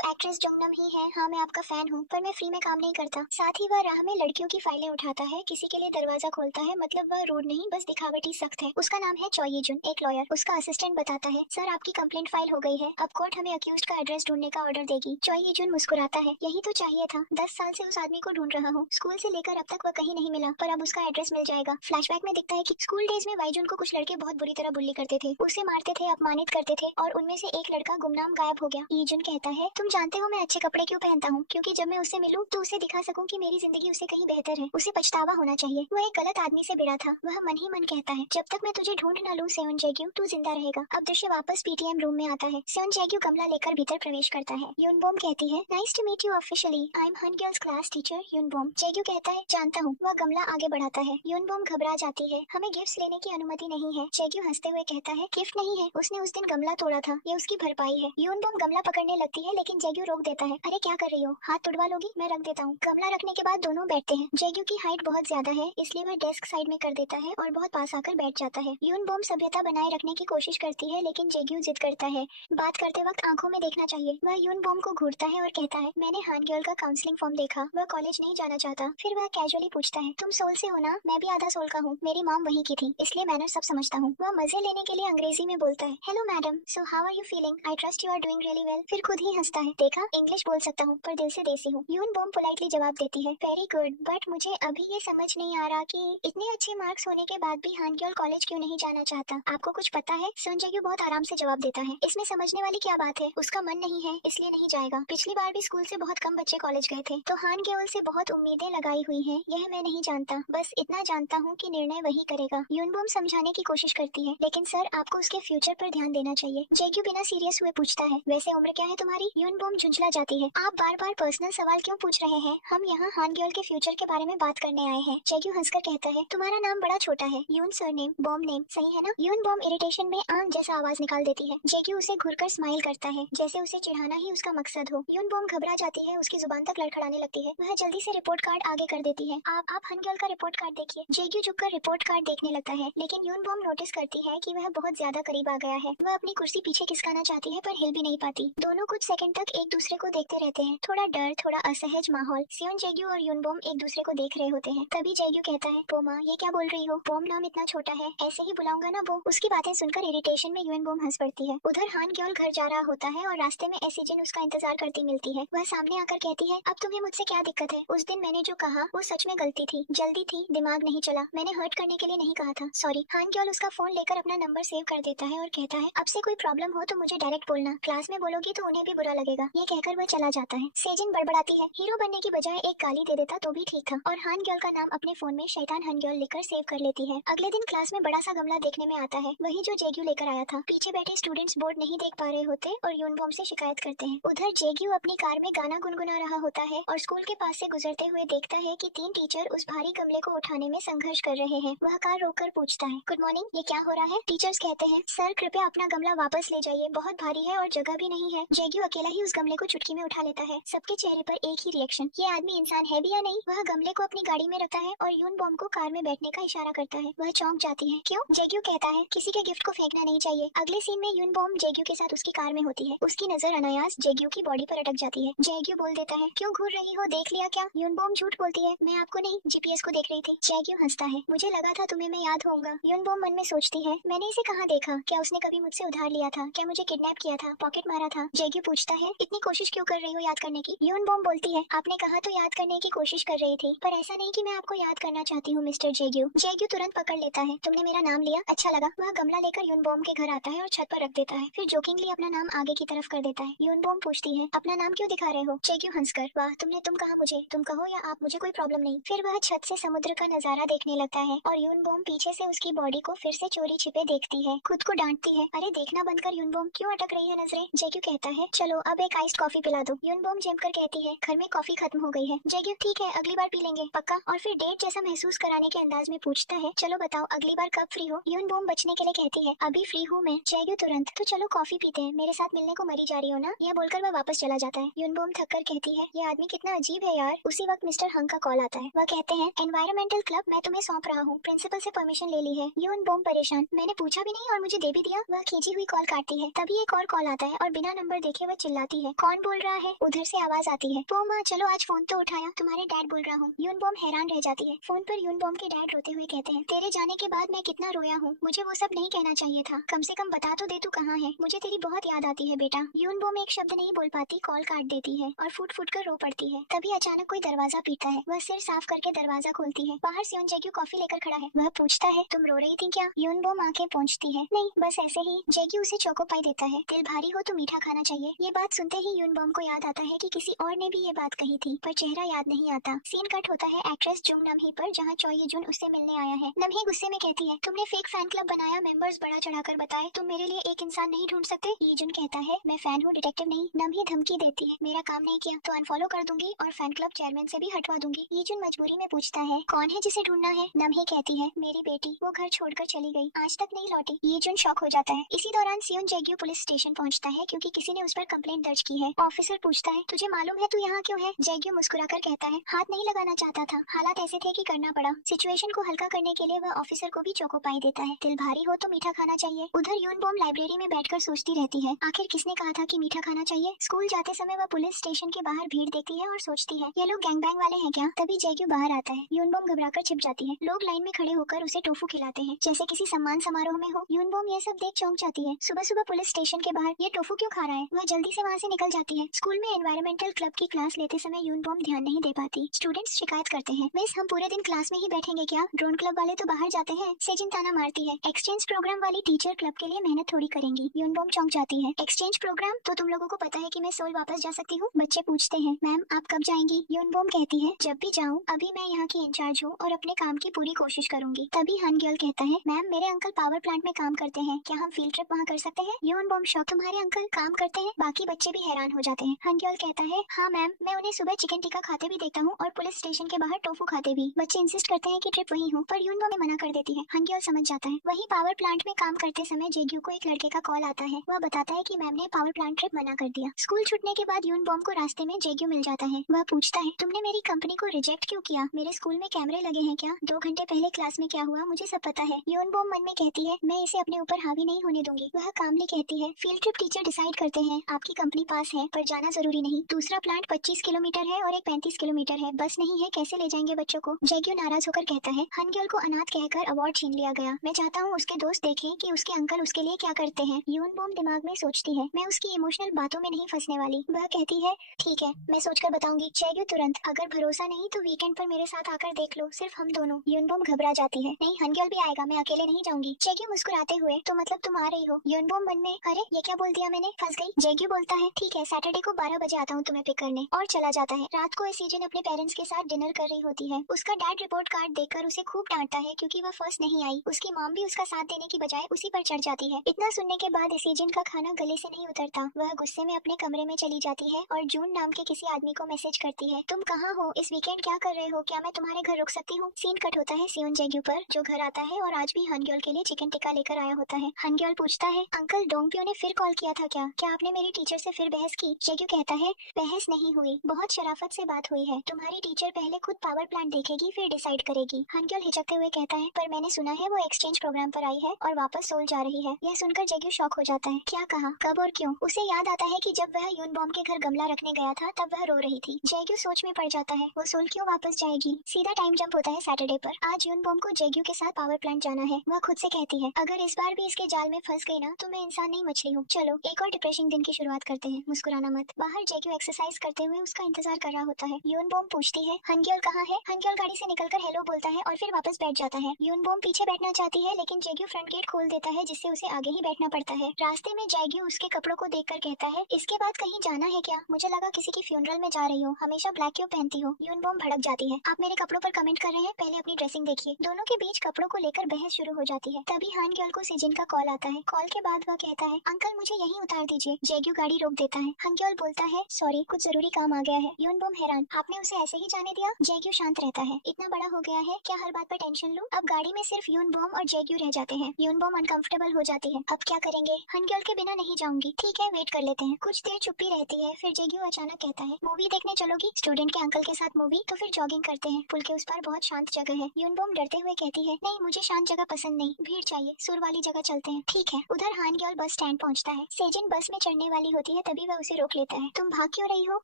एक्ट्रेस जोंगनम ही हैं? हाँ, मैं आपका फैन हूँ, पर मैं फ्री में काम नहीं करता। साथ ही वह राह में लड़कियों की फाइलें उठाता है, किसी के लिए दरवाजा खोलता है, मतलब वह रूड नहीं, बस दिखावटी सख्त है। उसका नाम है चॉय युजुन, एक लॉयर। उसका असिस्टेंट बताता है, सर आपकी कंप्लेंट फाइल हो गई है, अब कोर्ट हमें अक्यूज्ड का एड्रेस ढूंढने का ऑर्डर देगी। चॉय युजुन मुस्कुराता है, यही तो चाहिए था, 10 साल से उस आदमी को ढूंढ रहा हूँ, स्कूल से लेकर अब तक वह कहीं नहीं मिला, पर अब उसका एड्रेस मिल जाएगा। फ्लैशबैक में दिखता है कि स्कूल डेज में वाईजुन को कुछ लड़के बहुत बुरी तरह बुली करते थे, उसे मारते थे, अपमानित करते थे, और उनमें से एक लड़का गुमनाम गायब हो गया। युजुन कहता है, तुम जानते हो मैं अच्छे कपड़े क्यों पहनता हूँ? क्योंकि जब मैं उससे मिलूं तो उसे दिखा सकूं कि मेरी जिंदगी उससे कहीं बेहतर है। उसे पछतावा होना चाहिए, वह एक गलत आदमी से भिड़ा था। वह मन ही मन कहता है, जब तक मैं तुझे ढूंढ न लूं सेवन जेग्यू, तू जिंदा रहेगा। अब दृश्य वापस पीटीएम रूम में आता है। सेवन जेग्यू गमला लेकर भीतर प्रवेश करता है। यूनबोम कहती है, nice to meet you officially, I am हन गर्ल्स क्लास टीचर यूनबोम। जेग्यू कहता है, जानता हूँ। वह गमला आगे बढ़ाता है। यूनबोम घबरा जाती है, हमें गिफ्ट्स लेने की अनुमति नहीं है। जेग्यू हंसते हुए कहता है, गिफ्ट नहीं है, उसने उस दिन गमला तोड़ा था, ये उसकी भरपाई है। यूनबोम गमला पकड़ने लगती है, लेकिन जेग्यू रोक देता है। अरे क्या कर रही हो, हाथ तुड़वा लोगी? मैं रख देता हूँ। गमला रखने के बाद दोनों बैठते हैं। जेग्यू की हाइट बहुत ज्यादा है, इसलिए वह डेस्क साइड में कर देता है और बहुत पास आकर बैठ जाता है। यूनबोम सभ्यता बनाए रखने की कोशिश करती है, लेकिन जेग्यू जिद करता है, बात करते वक्त आंखों में देखना चाहिए। वह यूनबोम को घूरता है और कहता है, मैंने हान गर्ल का काउंसलिंग फॉर्म देखा, वह कॉलेज नहीं जाना चाहता। फिर वह कैजुअली पूछता है, तुम सोल से हो ना? मैं भी आधा सोल का हूँ, मेरी मॉम वहीं की थी, इसलिए मैनर सब समझता हूँ। वह मजे लेने के लिए अंग्रेजी में बोलता है, hello madam, so how are you feeling? I trust you are doing really well. फिर खुद ही हंसता है, देखा इंग्लिश बोल सकता हूँ, पर दिल से देसी हूँ। यूनबोम पोलाइटली जवाब देती है, वेरी गुड, बट मुझे अभी ये समझ नहीं आ रहा कि इतने अच्छे मार्क्स होने के बाद भी हान गर्ल कॉलेज क्यों नहीं जाना चाहता? आपको कुछ पता है? संजयू बहुत आराम से जवाब देता है, इसमें समझने वाली क्या बात है, उसका मन नहीं है इसलिए नहीं जाएगा। पिछली बार भी स्कूल से बहुत कम बच्चे कॉलेज गए थे, तो हान गर्ल से बहुत उम्मीदें लगाई हुई हैं, यह मैं नहीं जानता, बस इतना जानता हूँ कि निर्णय वही करेगा। यूनबोम समझाने की कोशिश करती है, लेकिन सर आपको उसके फ्यूचर पर ध्यान देना चाहिए। जेग्यू बिना सीरियस हुए पूछता है, वैसे उम्र क्या है तुम्हारी? यूनबोम झुंझला जाती है, आप बार बार पर्सनल सवाल क्यों पूछ रहे हैं? हम यहाँ हान गर्ल के फ्यूचर के बारे में बात करने आए हैं। जेग्यू हंसकर कहता है, तुम्हारा नाम बड़ा छोटा है, यून सरनेम, बॉम नेम, सही है ना? यूनबोम इरिटेशन में आम जैसा आवाज निकाल देती है। जेग्यू उसे घुरकर स्माइल करता है, जैसे उसे चिढ़ाना ही उसका मकसद हो। यूनबोम घबरा जाती है, उसकी जुबान तक लड़खड़ाने लगती है। वह जल्दी से रिपोर्ट कार्ड आगे कर देती है, आप हान गर्ल का रिपोर्ट कार्ड देखिए। जेग्यू झुककर रिपोर्ट कार्ड देखने लगता है, लेकिन यूनबोम नोटिस करती है कि वह बहुत ज्यादा करीब आ गया है। वह अपनी कुर्सी पीछे खिसकाना चाहती है, पर हिल भी नहीं पाती। दोनों कुछ सेकंड तक एक दूसरे को देखते रहते हैं, थोड़ा डर, थोड़ा असहज माहौल। सियोन, जेग्यू और यूनबोम एक दूसरे को देख रहे होते हैं। तभी जेग्यू कहता है, पोमा ये क्या बोल रही हो? पोम नाम इतना छोटा है, ऐसे ही बुलाऊंगा ना वो। उसकी बातें सुनकर इरिटेशन में यूनबोम हंस पड़ती है। उधर हान ग्योल घर जा रहा होता है और रास्ते में एसीजिन उसका इंतजार करती मिलती है। वह सामने आकर कहती है, अब तुम्हें मुझसे क्या दिक्कत है? उस दिन मैंने जो कहा वो सच में गलती थी, जल्दी थी, दिमाग नहीं चला, मैंने हर्ट करने के लिए नहीं कहा था, सॉरी। हान ग्योल उसका फोन लेकर अपना नंबर सेव कर देता है और कहता है, अब से कोई प्रॉब्लम हो तो मुझे डायरेक्ट बोलना, क्लास में बोलोगी तो उन्हें भी बुरा लगेगा। ये कहकर वह चला जाता है। सेजिन बड़बड़ाती है, हीरो बनने की बजाय एक गाली दे देता तो भी ठीक था, और हान ग्योल का नाम अपने फोन में शैतान हान ग्योल लिखकर सेव कर लेती है। अगले दिन क्लास में बड़ा सा गमला देखने में आता है, वही जो जेग्यू लेकर आया था। पीछे बैठे स्टूडेंट्स बोर्ड नहीं देख पा रहे होते और यूनबोम से शिकायत करते हैं। उधर जेग्यू अपनी कार में गाना गुनगुना रहा होता है और स्कूल के पास से गुजरते हुए देखता है कि 3 टीचर उस भारी गमले को उठाने में संघर्ष कर रहे हैं। वह कार रोककर पूछता है, गुड मॉर्निंग, ये क्या हो रहा है? टीचर्स कहते हैं, सर कृपया अपना गमला वापस ले जाइए, बहुत भारी है और जगह भी नहीं है। जेग्यू अकेला ही उस गमले को चुटकी में उठा लेता है। सबके चेहरे पर एक ही रिएक्शन, ये आदमी इंसान है भी या नहीं। वह गमले को अपनी गाड़ी में रखता है और यूनबोम को कार में बैठने का इशारा करता है। वह चौंक जाती है, क्यों? जेग्यू कहता है, किसी के गिफ्ट को फेंकना नहीं चाहिए। अगले सीन में यूनबोम जेग्यू के साथ उसकी कार में होती है। उसकी नजर अनायास जेग्यू की बॉडी पर अटक जाती है। जेग्यू बोल देता है, क्यों घूर रही हो, देख लिया क्या? यूनबोम झूठ बोलती है, मैं आपको नहीं जीपीएस को देख रही थी। जेग्यू हंसता है, मुझे लगा था तुम्हें मैं याद होऊंगा। यूनबोम मन में सोचती है, मैंने इसे कहाँ देखा? क्या उसने कभी मुझसे उधार लिया था? क्या मुझे किडनैप किया था, पॉकेट मारा था? जेग्यू पूछता है, इतनी कोशिश क्यों कर रही हो याद करने की? यूनबोम बोलती है, आपने कहा तो याद करने की कोशिश कर रही थी, पर ऐसा नहीं कि मैं आपको याद करना चाहती हूँ मिस्टर जेग्यू। जेग्यू तुरंत पकड़ लेता है, तुमने मेरा नाम लिया, अच्छा लगा। वह गमला लेकर यूनबोम के घर आता है और छत पर रख देता है, फिर जोकिंगली अपना नाम आगे की तरफ कर देता है। यूनबोम पूछती है, अपना नाम क्यों दिखा रहे हो? जेग्यू हंसकर, वाह तुम कहा मुझे, तुम कहो या आप, मुझे कोई प्रॉब्लम नहीं। फिर वह छत से समुद्र का नजारा देखने लगता है और यूनबोम पीछे से उसकी बॉडी को फिर से चोरी छिपे देखती है। खुद को डांटती है, अरे देखना बंद कर यूनबोम, क्यों अटक रही है नजरें? जेग्यू कहता है, चलो अब एक आइस्ड कॉफी पिला दो। यूनबोम जमकर कहती है, घर में कॉफी खत्म हो गई है। जेग्यू, ठीक है अगली बार पी लेंगे, पक्का? और फिर डेट जैसा महसूस कराने के अंदाज में पूछता है, चलो बताओ अगली बार कब फ्री हो? यूनबोम बचने के लिए कहती है, अभी फ्री हूँ मैं। जेग्यू तुरंत, तो चलो कॉफी पीते हैं, मेरे साथ मिलने को मरी जा रही हो ना? यह बोलकर वह वापस चला जाता है। यूनबोम थककर कहती है, ये आदमी कितना अजीब है यार। उसी वक्त मिस्टर हंग का कॉल आता है। वह कहते हैं, एनवायरमेंटल क्लब मैं तुम्हें सौंप रहा हूँ, प्रिंसिपल से परमिशन ले ली है। यूनबोम परेशान, मैंने पूछा भी नहीं और मुझे दे भी दिया। वह खींची हुई कॉल काटती है। तभी तभी एक और कॉल आता है और बिना नंबर देखे वह चिल्लाती है, कौन बोल रहा है? उधर से आवाज आती है, वो माँ चलो आज फोन तो उठाया, तुम्हारे डैड बोल रहा हूँ। यूनबॉम हैरान रह जाती है। फोन पर यूनबॉम के डैड रोते हुए कहते हैं, तेरे जाने के बाद मैं कितना रोया हूँ, मुझे वो सब नहीं कहना चाहिए था, कम से कम बता तो दे तू कहाँ है, मुझे तेरी बहुत याद आती है बेटा। यूनबॉम एक शब्द नहीं बोल पाती, कॉल काट देती है और फुट फुट कर रो पड़ती है। तभी अचानक कोई दरवाजा पीटता है, वह सिर साफ करके दरवाजा खोलती है। बाहर सियोन जेग्यू कॉफी लेकर खड़ा है। वह पूछता है, तुम रो रही थी क्या? यूनबॉम आंखें पोंछती है, नहीं बस ऐसे ही। जेग्यू उसे चोको पाई देता है, दिल भारी हो तो मीठा खाना चाहिए। ये बात सुनते ही यूनबॉम को याद आता है कि किसी और ने भी ये बात कही थी, पर चेहरा याद नहीं आता। सीन कट होता है एक्ट्रेस जुंग नमही पर, जहाँ चॉ ये जुन उससे मिलने आया है। नमही गुस्से में कहती है, तुमने फेक फैन क्लब बनाया, मेंबर्स बढ़ा चढ़ाकर बताए, तुम मेरे लिए एक इंसान नहीं ढूंढ सकते? ये जुन कहता है, मैं फैन हूँ, डिटेक्टिव नहीं। नमही धमकी देती है, मेरा काम नहीं किया तो अनफॉलो कर दूंगी और फैन क्लब चेयरमैन से भी हटवा दूंगी। ये जुन मजबूरी में पूछता है, कौन है जिसे ढूंढना है? नमही कहती है, मेरी बेटी, वो घर छोड़कर चली गई, आज तक नहीं लौटी। ये जुन शॉक हो जाता है। इसी दौरान सियोन जेग्यू पुलिस स्टेशन पहुंचता है क्योंकि किसी ने उस पर कंप्लेंट दर्ज की है। ऑफिसर पूछता है, तुझे मालूम है तू यहाँ क्यों है? जेग्यू मुस्कुराकर कहता है, हाथ नहीं लगाना चाहता था, हालात ऐसे थे कि करना पड़ा। सिचुएशन को हल्का करने के लिए वह ऑफिसर को भी चोको पाई देता है, दिल भारी हो तो मीठा खाना चाहिए। उधर यूनबॉम लाइब्रेरी में बैठकर सोचती रहती है, आखिर किसने कहा था कि मीठा खाना चाहिए? स्कूल जाते समय वह पुलिस स्टेशन के बाहर भीड़ देखती है और सोचती है, ये लोग गैंग बैंग वाले हैं क्या? तभी जेग्यू बाहर आता है। यूनबॉम घबराकर छिप जाती है। लोग लाइन में खड़े होकर उसे टोफू खिलाते हैं, जैसे किसी सम्मान समारोह में हो। यूनबॉम ये सब देख चौंक जाती है। सुबह सुबह पुलिस स्टेशन के बाहर ये टोफू क्यों खा रहा है? वह जल्दी से वहाँ से निकल जाती है। स्कूल में एनवायरमेंटल क्लब की क्लास लेते समय यूनबॉम ध्यान नहीं दे पाती। स्टूडेंट्स शिकायत करते हैं, मिस हम पूरे दिन क्लास में ही बैठेंगे क्या? ड्रोन क्लब वाले तो बाहर जाते हैं। सेजिन ताना मारती है, एक्सचेंज प्रोग्राम वाली टीचर क्लब के लिए मेहनत थोड़ी करेंगी। यूनबॉम चौंक जाती है, एक्सचेंज प्रोग्राम? तो तुम लोगों को पता है कि मैं सोल वापस जा सकती हूँ? बच्चे पूछते हैं, मैम आप कब जाएंगी? यूनबॉम कहती है, जब भी जाऊँ, अभी मैं यहाँ की इंचार्ज हूँ और अपने काम की पूरी कोशिश करूंगी। तभी हन गर्ल कहता है, मैम मेरे अंकल पावर प्लांट में काम करते हैं, क्या हम फील्ड ट्रिप वहाँ कर सकते हैं? यूनबॉम शॉक, तुम्हारे अंकल काम करते हैं? बाकी बच्चे भी हैरान हो जाते हैं। हन गर्ल कहता है, हाँ मैम, मैं उन्हें सुबह चिकन टिक्का खाते भी देखता हूँ और पुलिस स्टेशन के बाहर टोफू खाते भी। बच्चे इंसिस्ट करते हैं कि ट्रिप वही हो, पर यूनबॉम मना कर देती है। हन गर्ल समझ जाता है। वही पावर प्लांट में काम करते समय जेग्यू को एक लड़के का कॉल आता है। वह बताता है कि मैम ने पावर प्लांट ट्रिप मना कर दिया। स्कूल छूटने के बाद यूनबॉम को रास्ते में जेग्यू मिल जाता है। वह पूछता है, तुमने मेरी कंपनी को रिजेक्ट क्यों किया? मेरे स्कूल में कैमरे लगे हैं क्या? 2 घंटे पहले क्लास में क्या हुआ मुझे सब पता है। यूनबॉम मन में कहती है, मैं इसे अपने ऊपर हावी नहीं होने दूंगी। वह कामली कहती है, फील्ड ट्रिप टीचर डिसाइड करते हैं, आपकी कंपनी पास है पर जाना जरूरी नहीं। दूसरा प्लांट 25 किलोमीटर है और एक 35 किलोमीटर है, बस नहीं है, कैसे ले जाएंगे बच्चों को? जेग्यू नाराज होकर कहता है, हन गर्ल को अनाथ कहकर अवार्ड छीन लिया गया। मैं चाहता हूँ उसके दोस्त देखें कि उसके अंकल उसके लिए क्या करते हैं। यूनबॉम दिमाग में सोचती है, मैं उसकी इमोशनल बातों में नहीं फंसने वाली। वह कहती है, ठीक है मैं सोचकर बताऊंगी। जेग्यू तुरंत, अगर भरोसा नहीं तो वीकेंड पर मेरे साथ आकर देख लो, सिर्फ हम दोनों। यूनबॉम घबरा जाती है, नहीं हन गर्ल भी आएगा, मैं अकेले नहीं जाऊंगी। जेग्यू मुस्कुराते हुए, तो मतलब तुम आ रही हो? यूनबॉम मन में, अरे ये क्या बोल दिया मैंने, फंस गई। जेग्यू बोलता है, ठीक है सैटरडे को 12 बजे आता हूँ तुम्हें पिक करने, और चला जाता है। रात को एसीजन अपने पेरेंट्स के साथ डिनर कर रही होती है। उसका डैड रिपोर्ट कार्ड देखकर उसे खूब डांटता है क्योंकि वह फर्स्ट नहीं आई। उसकी मॉम भी उसका साथ देने की बजाय उसी पर चढ़ जाती है। इतना सुनने के बाद एसीजन का खाना गले से नहीं उतरता। वह गुस्से में अपने कमरे में चली जाती है और जून नाम के किसी आदमी को मैसेज करती है, तुम कहाँ हो, इस वीकेंड क्या कर रहे हो, क्या मैं तुम्हारे घर रुक सकती हूँ? सीन कट होता है सियोन जेग्यू पर, जो घर आता है और आज भी हन गर्ल के लिए चिकन टिक्का लेकर आया होता है। हन गर्ल पूछता है, अंकल डोंगप्यो ने फिर कॉल किया था क्या आपने मेरी टीचर से फिर बहस की? जेग्यू कहता है, बहस नहीं हुई, बहुत शराफत से बात हुई है। तुम्हारी टीचर पहले खुद पावर प्लांट देखेगी फिर डिसाइड करेगी। हन गर्ल हिचकते हुए कहता है, पर मैंने सुना है वो एक्सचेंज प्रोग्राम पर आई है और वापस सोल जा रही है। यह सुनकर जेग्यू शॉक हो जाता है, क्या कहा, कब और क्यों? उसे याद आता है कि जब वह यूनबॉम के घर गमला रखने गया था तब वह रो रही थी। जेग्यू सोच में पड़ जाता है, वो सोल क्यों वापस जाएगी? सीधा टाइम जंप होता है सैटरडे पर। आज यूनबॉम को जेग्यू के साथ पावर प्लांट जाना है। वह खुद से कहती है, अगर इस बार भी इसके जाल में फंस गई ना तो मैं इंसान नहीं मछली हूँ। चलो एक और डिप्रेसिंग दिन की शुरुआत करते हैं, मुस्कुराना मत। बाहर जेग्यू एक्सरसाइज करते हुए उसका इंतजार कर रहा होता है। यूनबॉम पूछती है, हन गर्ल कहाँ है? हन गर्ल गाड़ी से निकलकर हेलो बोलता है और फिर वापस बैठ जाता है। यूनबॉम पीछे बैठना चाहती है लेकिन जेग्यू फ्रंट गेट खोल देता है जिससे उसे आगे ही बैठना पड़ता है। रास्ते में जेग्यू उसके कपड़ों को देखकर कहता है, इसके बाद कहीं जाना है क्या? मुझे लगा किसी की फ्यूनरल में जा रही हो, हमेशा ब्लैक क्यों पहनती हो? यूनबॉम भड़क जाती है, आप मेरे कपड़ों पर कमेंट कर रहे हैं, पहले अपनी ड्रेसिंग देखिए। दोनों के बीच कपड़ों को लेकर बहस शुरू हो जाती है। तभी हन गर्ल को सिजिन का कॉल आता है। कॉल के बाद वह कहता है, अंकल मुझे यहीं उतार दीजिए। जेग्यू गाड़ी रोक देता है। हन गर्ल बोलता है, सॉरी कुछ जरूरी काम आ गया है। यूनबॉम हैरान, आपने उसे ऐसे ही जाने दिया? जेग्यू शांत रहता है, इतना बड़ा हो गया है क्या हर बात पर टेंशन लूं? अब गाड़ी में सिर्फ यूनबॉम और जेग्यू रह जाते हैं। यूनबॉम अनकंफर्टेबल हो जाती है, अब क्या करेंगे? हन गर्ल के बिना नहीं जाऊंगी। ठीक है वेट कर लेते हैं। कुछ देर चुप्पी रहती है, फिर जेग्यू अचानक कहता है, मूवी देखने चलोगी? स्टूडेंट के अंकल के साथ मूवी? तो फिर जॉगिंग करते हैं, पुल के उस पार बहुत शांत जगह है। यूनबॉम डरते हुए कहती है, नहीं मुझे शांत जगह पसंद नहीं, भीड़ चाहिए, सुर वाली जगह चलते हैं। ठीक है। उधर हान गर्ल बस स्टैंड पहुंचता है। सेजिन बस में चढ़ने वाली होती है, तभी वह उसे रोक लेता है। तुम भाग क्यों रही हो?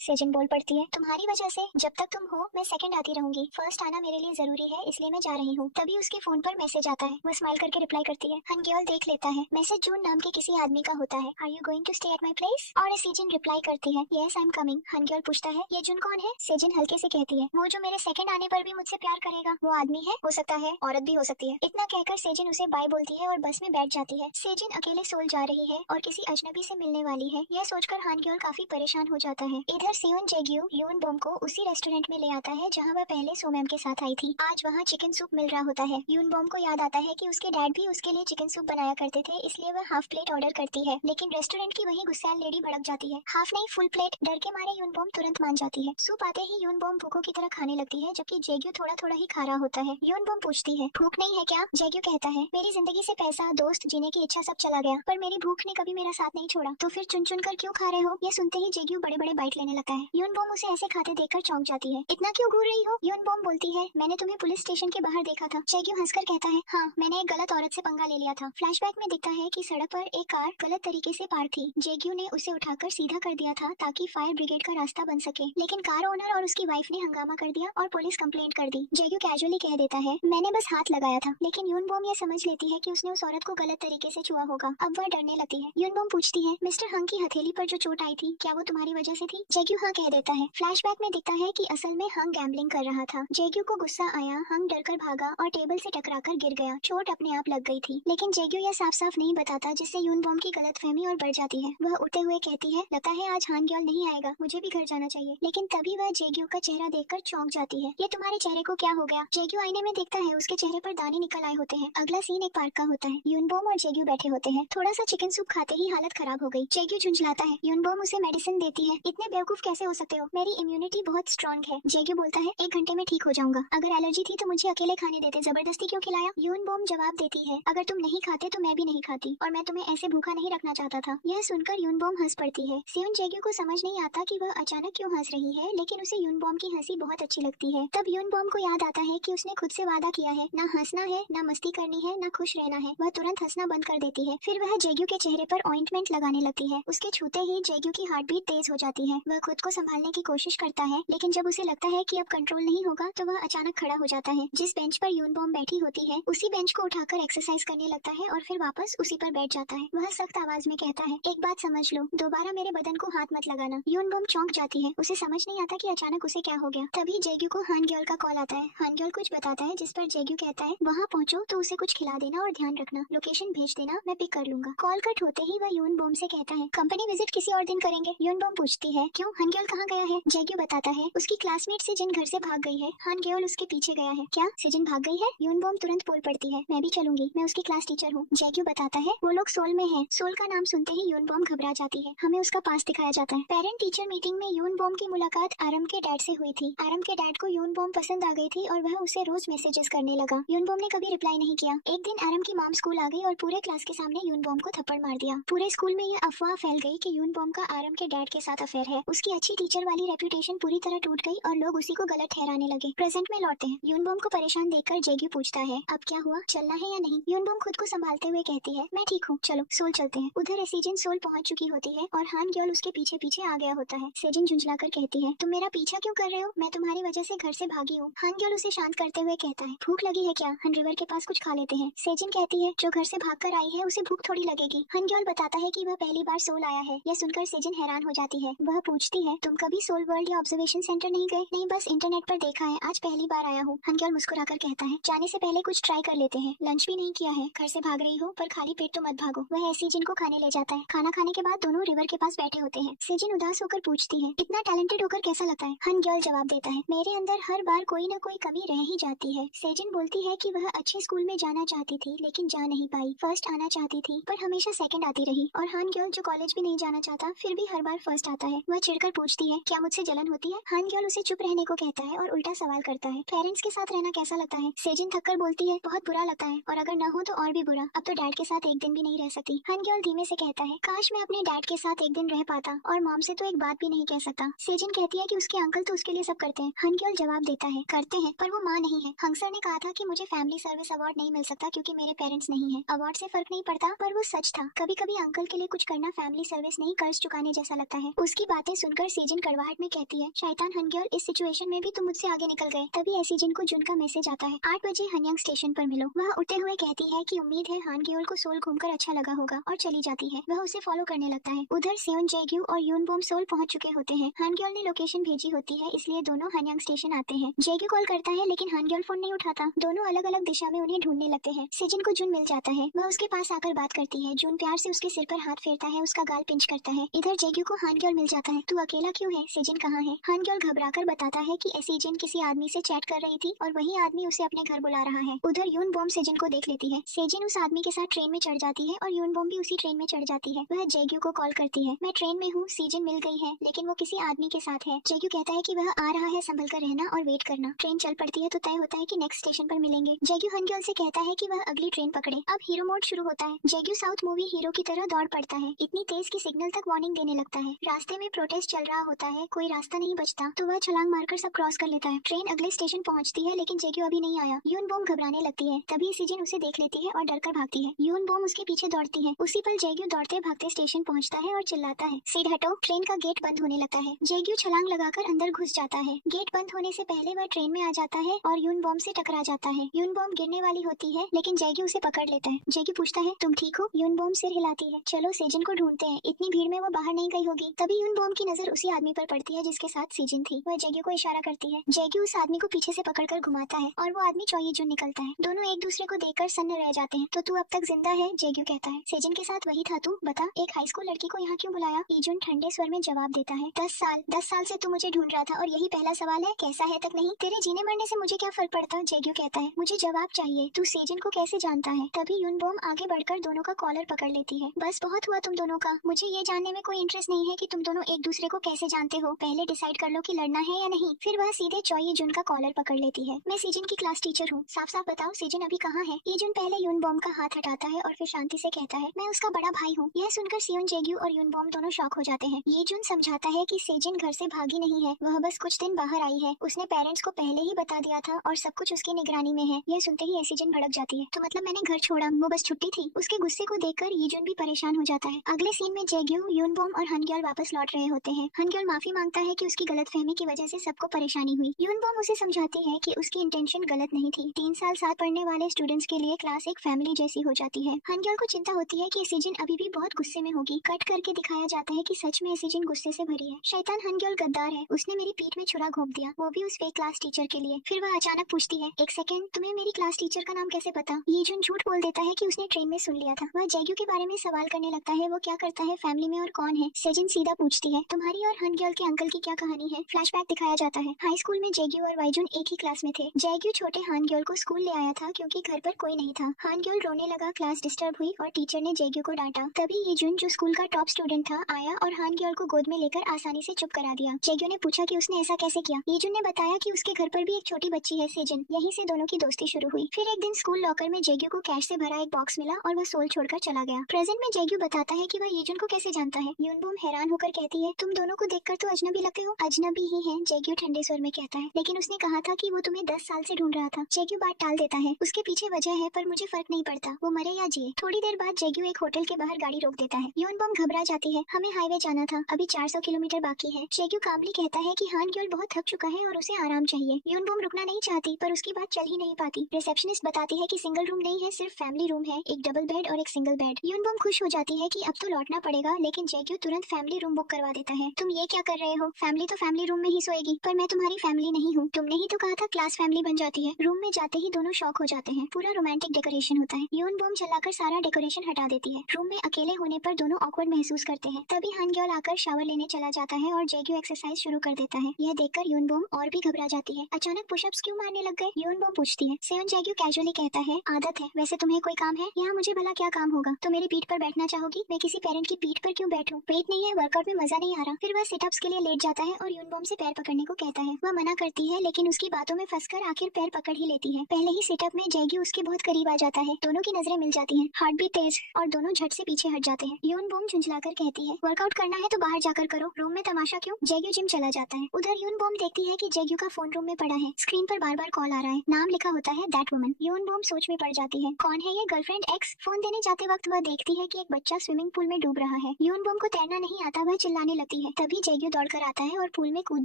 सेजिन बोल पड़ती है, तुम्हारी वजह से जब तक तुम हो मैं सेकंड आती रहूंगी। फर्स्ट आना मेरे लिए जरूरी है, इसलिए मैं जा रही हूँ। तभी उसके फोन पर मैसेज आता है। वो स्माइल करके रिप्लाई करती है। हनग्योल देख लेता है। मैसेज जून नाम के किसी आदमी का होता है। Are you going to stay at my place? और सेजिन रिप्लाई करती है, यस आई एम कमिंग। हनग्योल पूछता है, ये जून कौन है? सेजिन हल्के से कहती है, वो जो मेरे सेकंड आने पर भी मुझसे प्यार करेगा। वो आदमी है? हो सकता है, औरत भी हो सकती है। इतना कहकर सेजिन उसे बाय बोलती है और बस में बैठ जाती है। सेजिन अकेले सोल जा रही है और किसी अजनबी से मिलने वाली है, यह सोचकर हानग्योल काफी परेशान हो जाता है। इधर सेवन जेग्यू यून बोम को उसी रेस्टोरेंट में ले आता है जहाँ वह पहले सोमैम के साथ आई थी। आज वहाँ चिकन सूप मिल रहा होता है। यून बोम को याद आता है कि उसके डैड भी उसके लिए चिकन सूप बनाया करते थे, इसलिए वह हाफ प्लेट ऑर्डर करती है। लेकिन रेस्टोरेंट की वही गुस्सैल लेडी भड़क जाती है। हाफ नहीं फुल प्लेट। डर के मारे यून बोम तुरंत मान जाती है। सूप आते ही यून बोम भूखों की तरह खाने लगती है, जबकि जेग्यू थोड़ा थोड़ा ही खा रहा होता है। यून बोम पूछती है, भूख नहीं है क्या? जेग्यू कहता है, मेरी जिंदगी से पैसा, दोस्त, जीने की इच्छा सब चला गया, पर मेरी भूख ने कभी मेरा साथ नहीं छोड़ा। तो फिर चुन चुन कर क्यों खा रहे हो? ये सुनते ही जेग्यू बड़े बड़े बाइट लेने लगता है। यून बोम उसे ऐसे खाते देखकर चौंक जाती है। इतना क्यों घूर रही हो? यून बोम बोलती है, मैंने तुम्हें पुलिस स्टेशन के बाहर देखा था। जेग्यू हंसकर कहता है, हाँ, मैंने एक गलत औरत से पंगा ले लिया था। फ्लैशबैक में दिखता है कि सड़क पर एक कार गलत तरीके से पार थी। जेग्यू ने उसे उठाकर सीधा कर दिया था ताकि फायर ब्रिगेड का रास्ता बन सके, लेकिन कार ओनर और उसकी वाइफ ने हंगामा कर दिया और पुलिस कंप्लेंट कर दी। जेग्यू कैजुअली कह देता है, मैंने बस हाथ लगाया था, लेकिन यून बोम ये समझ लेती है कि उसने उस औरत को गलत तरीके से छुआ होगा। अब वह डरने लगती है। यून बोम पूछती है, मिस्टर हंग की हथेली पर जो चोट आई थी, क्या वो तुम्हारी वजह से थी? जेग्यू हाँ कह देता है। फ्लैशबैक में दिखता है कि असल में हंग गैम्बलिंग कर रहा था। जेग्यू को गुस्सा आया, हंग डरकर भागा और टेबल से टकराकर गिर गया। चोट अपने आप लग गई थी, लेकिन जेग्यू यह साफ साफ नहीं बताता, जिससे यून बोम की गलतफहमी और बढ़ जाती है। वह उठते हुए कहती है, लगता है आज हानग्योल नहीं आएगा, मुझे भी घर जाना चाहिए। लेकिन तभी वह जेग्यू का चेहरा देखकर चौंक जाती है। ये तुम्हारे चेहरे को क्या हो गया? जेग्यू आईने में देखता है, उसके चेहरे पर दाने निकल आए होते हैं। अगला सीन एक पार्क का होता है। यून बोम और जेग्यू बैठे होते हैं। थोड़ा सा चिकन सूप खाते ही हालत खराब हो गई। जेग्यू झुंझलाता है। यून बोम उसे मेडिसिन देती है। इतने बेवकूफ कैसे हो सकते हो? मेरी इम्यूनिटी बहुत स्ट्रॉन्ग है। जेग्यू बोलता है, 1 घंटे में ठीक हो जाऊंगा। अगर एलर्जी थी तो मुझे अकेले खाने देते, जबरदस्ती क्यों खिलाया? यून बोम जवाब देती है, अगर तुम नहीं खाते तो मैं भी नहीं खाती, और मैं तुम्हें ऐसे भूखा नहीं रखना चाहता था। यह सुनकर यून बोम हंस पड़ती है। सेवन जेग्यू को समझ नहीं आता कि वह अचानक क्यों हंस रही है, लेकिन उसे यून बोम की हंसी बहुत अच्छी लगती है। तब यून बोम को याद आता है कि उसने खुद से वादा किया है, ना हंसना है, ना मस्ती करनी है, ना खुश रहना है। वह तुरंत हंसना बंद कर देती है। फिर वह जेग्यू के चेहरे पर ऑइंटमेंट लगाने लगती है। उसके छूते ही जेग्यू की हार्ट बीट तेज हो जाती है। वह खुद को संभालने की कोशिश करता है, लेकिन जब उसे लगता है कि अब कंट्रोल नहीं होगा तो वह अचानक खड़ा हो जाता है। जिस बेंच पर यून बॉम बैठी होती है, उसी बेंच को उठाकर एक्सरसाइज करने लगता है और फिर वापस उसी पर बैठ जाता है। वह सख्त आवाज में कहता है, एक बात समझ लो, दोबारा मेरे बदन को हाथ मत लगाना। यून बॉम चौंक जाती है। उसे समझ नहीं आता कि अचानक उसे क्या हो गया। तभी जेग्यू को हानग्योल का कॉल आता है। हानग्योल कुछ बताता है, जिस पर जेग्यू कहता है, वहाँ पहुँचो तो उसे कुछ खिला देना और ध्यान रखना, लोकेशन भेज देना, मैं पिक कर लूंगा। कॉल कट होते ही वह यून बॉम से कहता है, कंपनी विजिट किसी और दिन करेंगे। यून बॉम पूछती है, क्यों? हानग्योल कहाँ गया है? जेग्यू बताता है, उसकी क्लासमेट सिजिन घर से भाग गई है, हानग्योल उसके पीछे गया है। क्या सिजिन भाग गई है? यून बॉम तुरंत बोल पड़ती है, मैं भी चलूंगी, मैं उसकी क्लास टीचर हूँ। जेग्यू बताता है, वो लोग सोल में है। सोल का नाम सुनते ही यून बॉम घबरा जाती है। हमें उसका पास दिखाया जाता है। पेरेंट टीचर मीटिंग में यून बॉम की मुलाकात आरम के डैड से हुई थी। आरम के डैड को यून बॉम पसंद आ गई थी और वह उसे रोज मैसेजेस करने लगा। यून बॉम ने कभी रिप्लाई नहीं किया। एक दिन आरम की मॉम स्कूल आ गई और पूरे क्लास के सामने यून बॉम को थप्पड़ मार दिया। पूरे स्कूल में यह अफवाह फैल गई कि यून बॉम का आरम के डैड के साथ अफेयर है। उसकी अच्छी टीचर वाली रेपुटेशन पूरी तरह टूट गई और लोग उसी को गलत ठहराने लगे। प्रेजेंट में लौटते हैं। यून बॉम को परेशान देखकर जेग्यू पूछता है, अब क्या हुआ, चलना है या नहीं? यून बॉम खुद को संभालते हुए कहती है, मैं ठीक हूँ, चलो सोल चलते हैं। उधर एसीजिन सोल पहुंच चुकी होती है और हानग्योल उसके पीछे पीछे आ गया होता है। सेजिन झुंझलाकर कहती है, तुम मेरा पीछा क्यों कर रहे हो? मैं तुम्हारी वजह से घर से भागी हूँ। हानग्योल उसे शांत करते हुए कहता है, भूख लगी है क्या? हन रिवर के पास कुछ खा लेते हैं। सेजिन कहती है, जो घर से भागकर आई है उसे भूख थोड़ी लगेगी। हानग्योल बताता है कि वह पहली बार सोल आया है। यह सुनकर सेजिन हैरान हो जाती है। वह पूछती है, तुम कभी सोल वर्ल्ड या ऑब्जर्वेशन सेंटर नहीं गए? नहीं, बस इंटरनेट पर देखा है, आज पहली बार आया हूँ। हानग्योल मुस्कुराकर कहता है, जाने से पहले कुछ ट्राई कर लेते हैं। लंच भी नहीं किया है, घर से भाग रही हो, पर खाली पेट तो मत भागो। वह एसीजिन को खाने ले जाता है। खाना खाने के बाद दोनों रिवर के पास बैठे होते हैं। सेजिन उदास होकर पूछती है, इतना टैलेंटेड होकर कैसा लगता है? हानग्योल जवाब देता है, मेरे अंदर हर बार कोई न कोई कमी रह ही जाती है। सेजिन बोलती है कि वह अच्छे स्कूल में जाना चाहती थी, लेकिन जा नहीं पाई। फर्स्ट आना चाहती थी, पर हमेशा सेकंड आती रही। और हानग्योल जो कॉलेज भी नहीं जाना चाहता, फिर भी हर बार फर्स्ट आता है। वह चिढ़कर पूछती है, क्या मुझसे जलन होती है? हानग्योल उसे चुप रहने को कहता है और उल्टा सवाल करता है, पेरेंट्स के साथ रहना कैसा लगता है? सेजिन थककर बोलती है, बहुत बुरा लगता है, और अगर न हो तो और भी बुरा। अब तो डैड के साथ एक दिन भी नहीं रह सकती। हानग्योल धीमे से कहता है, काश मैं अपने डैड के साथ एक दिन रह पाता, और मॉम से तो एक बात भी नहीं कह सकता। सेजिन कहती है कि उसके अंकल तो उसके लिए सब करते हैं। हानग्योल जवाब देता है, करते हैं, पर वो माँ नहीं है। हंग सर ने कहा था कि मुझे फैमिली सर्विस अवार्ड नहीं मिल सकता क्योंकि मेरे पेरेंट्स नहीं है। अवार्ड से फर्क नहीं पड़ता, पर वो सच था। था। कभी कभी अंकल के लिए कुछ करना फैमिली सर्विस नहीं कर्ज चुकाने जैसा लगता है। उसकी बातें सुनकर सेजिन कड़वाहट में कहती है, शैतान हनग्योल, इस सिचुएशन में भी तुम मुझसे आगे निकल गए। तभी एसीजिन को जुन का मैसेज आता है, 8 बजे हनयांग स्टेशन पर मिलो। वह उठते हुए कहती है कि उम्मीद है हानग्योल को सोल घूमकर अच्छा लगा होगा और चली जाती है। वह उसे फॉलो करने लगता है। उधर सेवन, जेग्यू और यूनबोम सोल पहुंच चुके होते हैं। हानग्योल ने लोकेशन भेजी होती है, इसलिए दोनों हनयांग स्टेशन आते हैं। जेग्यू कॉल करता है लेकिन हानग्योल फोन नहीं उठाता। दोनों अलग अलग दिशा में उन्हें ढूंढने लगते हैं। सेजिन को जुन मिल जाता है। वह उसके पास आकर बात करती है। जुन प्यार से उसके सिर पर हाथ फेरता है, उसका गाल पिंच करता है। इधर जेग्यू को हानग्योल मिल जाता है। तू अकेला क्यों है? सेजिन कहाँ है? हानग्योल घबराकर बताता है कि एसीजिन किसी आदमी से चैट कर रही थी और वही आदमी उसे अपने घर बुला रहा है। उधर यूनबोम सेजिन को देख लेती है। सेजिन उस आदमी के साथ ट्रेन में चढ़ जाती है और यूनबोम भी उसी ट्रेन में चढ़ जाती है। वह जेग्यू को कॉल करती है, मैं ट्रेन में हूँ, सेजिन मिल गई है लेकिन वो किसी आदमी के साथ है। जेग्यू कहता है कि वह आ रहा है, संभल कर रहना और वेट करना। ट्रेन चल पड़ती है तो तय होता है कि नेक्स्ट स्टेशन पर मिलेंगे। जेग्यू हानग्योल से कहता है कि वह अगली ट्रेन पकड़े। अब हीरो मोड शुरू होता है। जेग्यू साउथ मूवी हीरो की तरह दौड़ पड़ता है, इतनी तेज कि सिग्नल तक वार्निंग देने लगता है। रास्ते में प्रोटेस्ट चल रहा होता है, कोई रास्ता नहीं बचता तो वह छलांग मारकर सब क्रॉस कर लेता है। ट्रेन अगले स्टेशन पहुंचती है लेकिन जेग्यू अभी नहीं आया। यूनबोम घबराने लगती है। तभी सीजिन उसे देख लेती है और डरकर भागती है। यूनबोम उसके पीछे दौड़ती है। उसी पल जेग्यू दौड़ते भागते स्टेशन पहुंचता है और चिल्लाता है, सीट हटो। ट्रेन का गेट बंद होने लगता है। जेग्यू छलांग लगाकर अंदर घुस जाता है। गेट बंद होने से पहले वह ट्रेन में आ जाता है और यूनबोम से टकरा जाता है। यूनबोम गिरने वाली होती है लेकिन जेग्यू उसे पकड़ लेता है। जेग्यू पूछता है, तुम ठीक हो? यूनबोम सिर हिलाती है। चलो सेजिन को ढूंढते हैं, इतनी भीड़ में वो बाहर नहीं गई होगी। तभी यूनबोम की नजर उसी आदमी पर पड़ती है जिसके साथ सीजिन थी। वह जेग्यू को इशारा करती है। जेग्यू उस आदमी को पीछे से पकड़कर घुमाता है और वो आदमी चौये जुन निकलता है। दोनों एक दूसरे को देखकर सन्न रह जाते हैं। तो तू अब तक जिंदा है? जेग्यू कहता है। सेजिन के साथ वही था तू, बता एक हाई स्कूल लड़की को यहाँ क्यों बुलाया? ईजुन ठंडे स्वर में जवाब देता है, 10 साल से तू मुझे ढूंढ रहा था और यही पहला सवाल है, कैसा है तक नहीं? तेरे जीने मरने से मुझे क्या फर्क पड़ता? जेग्यू कहता है, मुझे जवाब चाहिए, तू सेजिन को कैसे जानता है? तभी यूनबोम आगे बढ़कर दोनों का कॉलर पकड़ लेती है। बस बहुत हुआ तुम दोनों का, मुझे ये जानने में कोई इंटरेस्ट नहीं है कि तुम दोनों एक दूसरे को कैसे जानते हो। पहले डिसाइड कर लो कि लड़ना है या नहीं। फिर वह सीधे चौये जुन का कॉलर पकड़ लेती है। मैं सीजिन की क्लास टीचर हूँ, साफ साफ बताओ सीजिन अभी कहाँ है? ईजुन पहले यूनबोम का हाथ हटाता है और फिर शांति से कहता है, मैं उसका बड़ा भाई हूँ। यह सुनकर सियोन, जेग्यू और यूनबोम दोनों शॉक हो जाते हैं। ईजुन समझाता है कि सेजिन घर से भागी नहीं है, वह बस कुछ दिन बाहर आई है। उसने पेरेंट्स को पहले ही बता दिया था और सब कुछ उसकी निगरानी में है। यह सुनते ही एसीजिन भड़क जाती है, तो मतलब मैंने घर छोड़ा, वो बस छुट्टी थी? उसके गुस्से को देखकर ईजुन भी परेशान हो जाता है। अगले सीन में जेग्यू, यूनबोम और हनग्योल वापस लौट रहे होते हैं। हनग्योल माफी मांगता है कि उसकी गलतफहमी की वजह से सबको परेशानी हुई। यूनबोम उसे समझाती है कि उसकी इंटेंशन गलत नहीं थी। 3 साल साथ पढ़ने वाले स्टूडेंट्स के लिए क्लास एक फैमिली जैसी हो जाती है। हनग्योल को चिंता होती है कि एसीजिन अभी भी बहुत गुस्से में होगी। कट करके दिखाया जाता है कि सच में एसीजिन गुस्से से भरी है। शैतान हनग्योल गद्दार है, उसने मेरी पीठ में छुरा घोंप दिया, वो भी उस फेक क्लास टीचर के लिए। फिर वह अचानक पूछती है, एक सेकंड, तुम्हें मेरी क्लास टीचर का नाम कैसे पता? ईजुन झूठ बोल देता है कि उसने ट्रेन में सुन लिया था। वह जेग्यू के बारे में सवाल करने लगता है, वो क्या करता है फैमिली में और कौन है? सेजिन सीधा पूछती है, तुम्हारी और हनग्योल के अंकल की क्या कहानी है? फ्लैशबैक दिखाया जाता है। हाई स्कूल में जेग्यू और वाइजुन एक ही क्लास में थे। जेग्यू छोटे हानग्योल को स्कूल ले आया था क्योंकि घर पर कोई नहीं था। हानग्योल रोने लगा, क्लास डिस्टर्ब हुई और टीचर ने जेग्यू को डांटा। तभी ईजुन, जो स्कूल का टॉप स्टूडेंट था, आया और हानग्योल को गोद में लेकर आसानी से चुप करा दिया। जेग्यू ने पूछा कि उसने ऐसा कैसे किया। ईजुन ने बताया कि उसके घर पर भी एक छोटी बच्ची है, सेजिन। यहीं से दोनों की दोस्ती शुरू हुई। फिर एक दिन स्कूल लॉकर में जेग्यू को कैश से भरा एक बॉक्स मिला और वह सोल छोड़कर चला गया। प्रेजेंट में जेग्यू बताता है कि वह ईजुन को कैसे जानता है। यूनबोम हैरान होकर कहती है, तुम दोनों को देखकर तो अजनबी लगते हो। अजनबी ही है, जेग्यू ठंडे स्वर में कहता है, लेकिन उसने कहा था कि वो तुम्हें 10 साल से ढूंढ रहा था। जेग्यू बात टाल देता है, उसके पीछे वजह है पर मुझे फर्क नहीं पड़ता, वो मरे या जिए। थोड़ी देर बाद जेग्यू एक होटल के बाहर गाड़ी रोक देता है। यूनबोम घबरा जाती है, हमें हाईवे जाना था, अभी 400 किलोमीटर बाकी है। जेग्यू कामली कहता है कि हानग्योल बहुत थक चुका है और उसे आराम चाहिए। यूनबोम रुकना नहीं चाहती पर उसकी बात चल ही नहीं पाती। रिसेप्शनिस्ट बताती है कि सिंगल रूम नहीं है, सिर्फ फैमिली रूम है, एक डबल बेड और एक सिंगल बेड। यूनबोम खुश हो जाती है कि अब तो लौटना पड़ेगा, लेकिन जेग्यू तुरंत फैमिली रूम बुक करवा देता है। तुम ये क्या कर रहे हो? फैमिली तो फैमिली रूम में ही सोएगी। पर मैं तुम्हारी फैमिली नहीं हूँ, तुमने ही तो कहा था क्लास फैमिली बन जाती है। रूम में जाते ही दोनों शॉक हो जाते हैं। पूरा रोमांटिक डेकोरेशन होता है। यूनबोम चलाकर सारा डेकोरेशन हटा देती है। रूम में अकेले होने पर दोनों ऑकवर्ड महसूस करते हैं। तभी हानग्योल आकर शावर लेने चला जाता है और जेग्यू एक्सरसाइज शुरू कर देता है। यह देखकर यूनबोम और भी घबरा जाती है। अचानक पुशअप्स क्यों मारने लग गए? यूनबोम पूछती है। सेवन जेग्यू कैजुअली कहता है, आदत है। वैसे तुम्हें कोई काम है? यहाँ मुझे भला क्या काम होगा? तो मेरी पीठ पर बैठना चाहोगी? मैं किसी पेरेंट की पीठ पर क्यों बैठूं? पेट नहीं है, वर्कआउट में मजा नहीं आ रहा। फिर वह सिटअप्स के लिए लेट जाता है और यूनबोम से पैर पकड़ने को कहता है। वह मना करती है लेकिन उसकी बातों में फंसकर आखिर पैर पकड़ ही लेती है। पहले ही सिटअप में जेग्यू उसके बहुत करीब आ जाता है। दोनों की नजरें मिल जाती हैं, हार्ट बीट तेज और दोनों झट से पीछे हट जाते हैं। यूनबोम झुंझलाकर कहती है, वर्कआउट करना है तो बाहर जाकर करो, रूम में तमाशा क्यों? जेग्यू जिम चला जाता है। उधर यूनबोम देखती है कि जेग्यू का फोन रूम में पड़ा है। स्क्रीन पर बार बार कॉल आ रहा है, नाम लिखा होता है दैट वुमन। यूनबोम सोच में पड़ जाती है, कौन है ये? Girlfriend, x? फोन देने जाते वक्त वह देखती है कि एक बच्चा स्विमिंग पूल में डूब रहा है। यूनबोम को तैरना नहीं आता, वह चिल्लाने लगती है। तभी जेग्यू दौड़कर आता है और पूल में कूद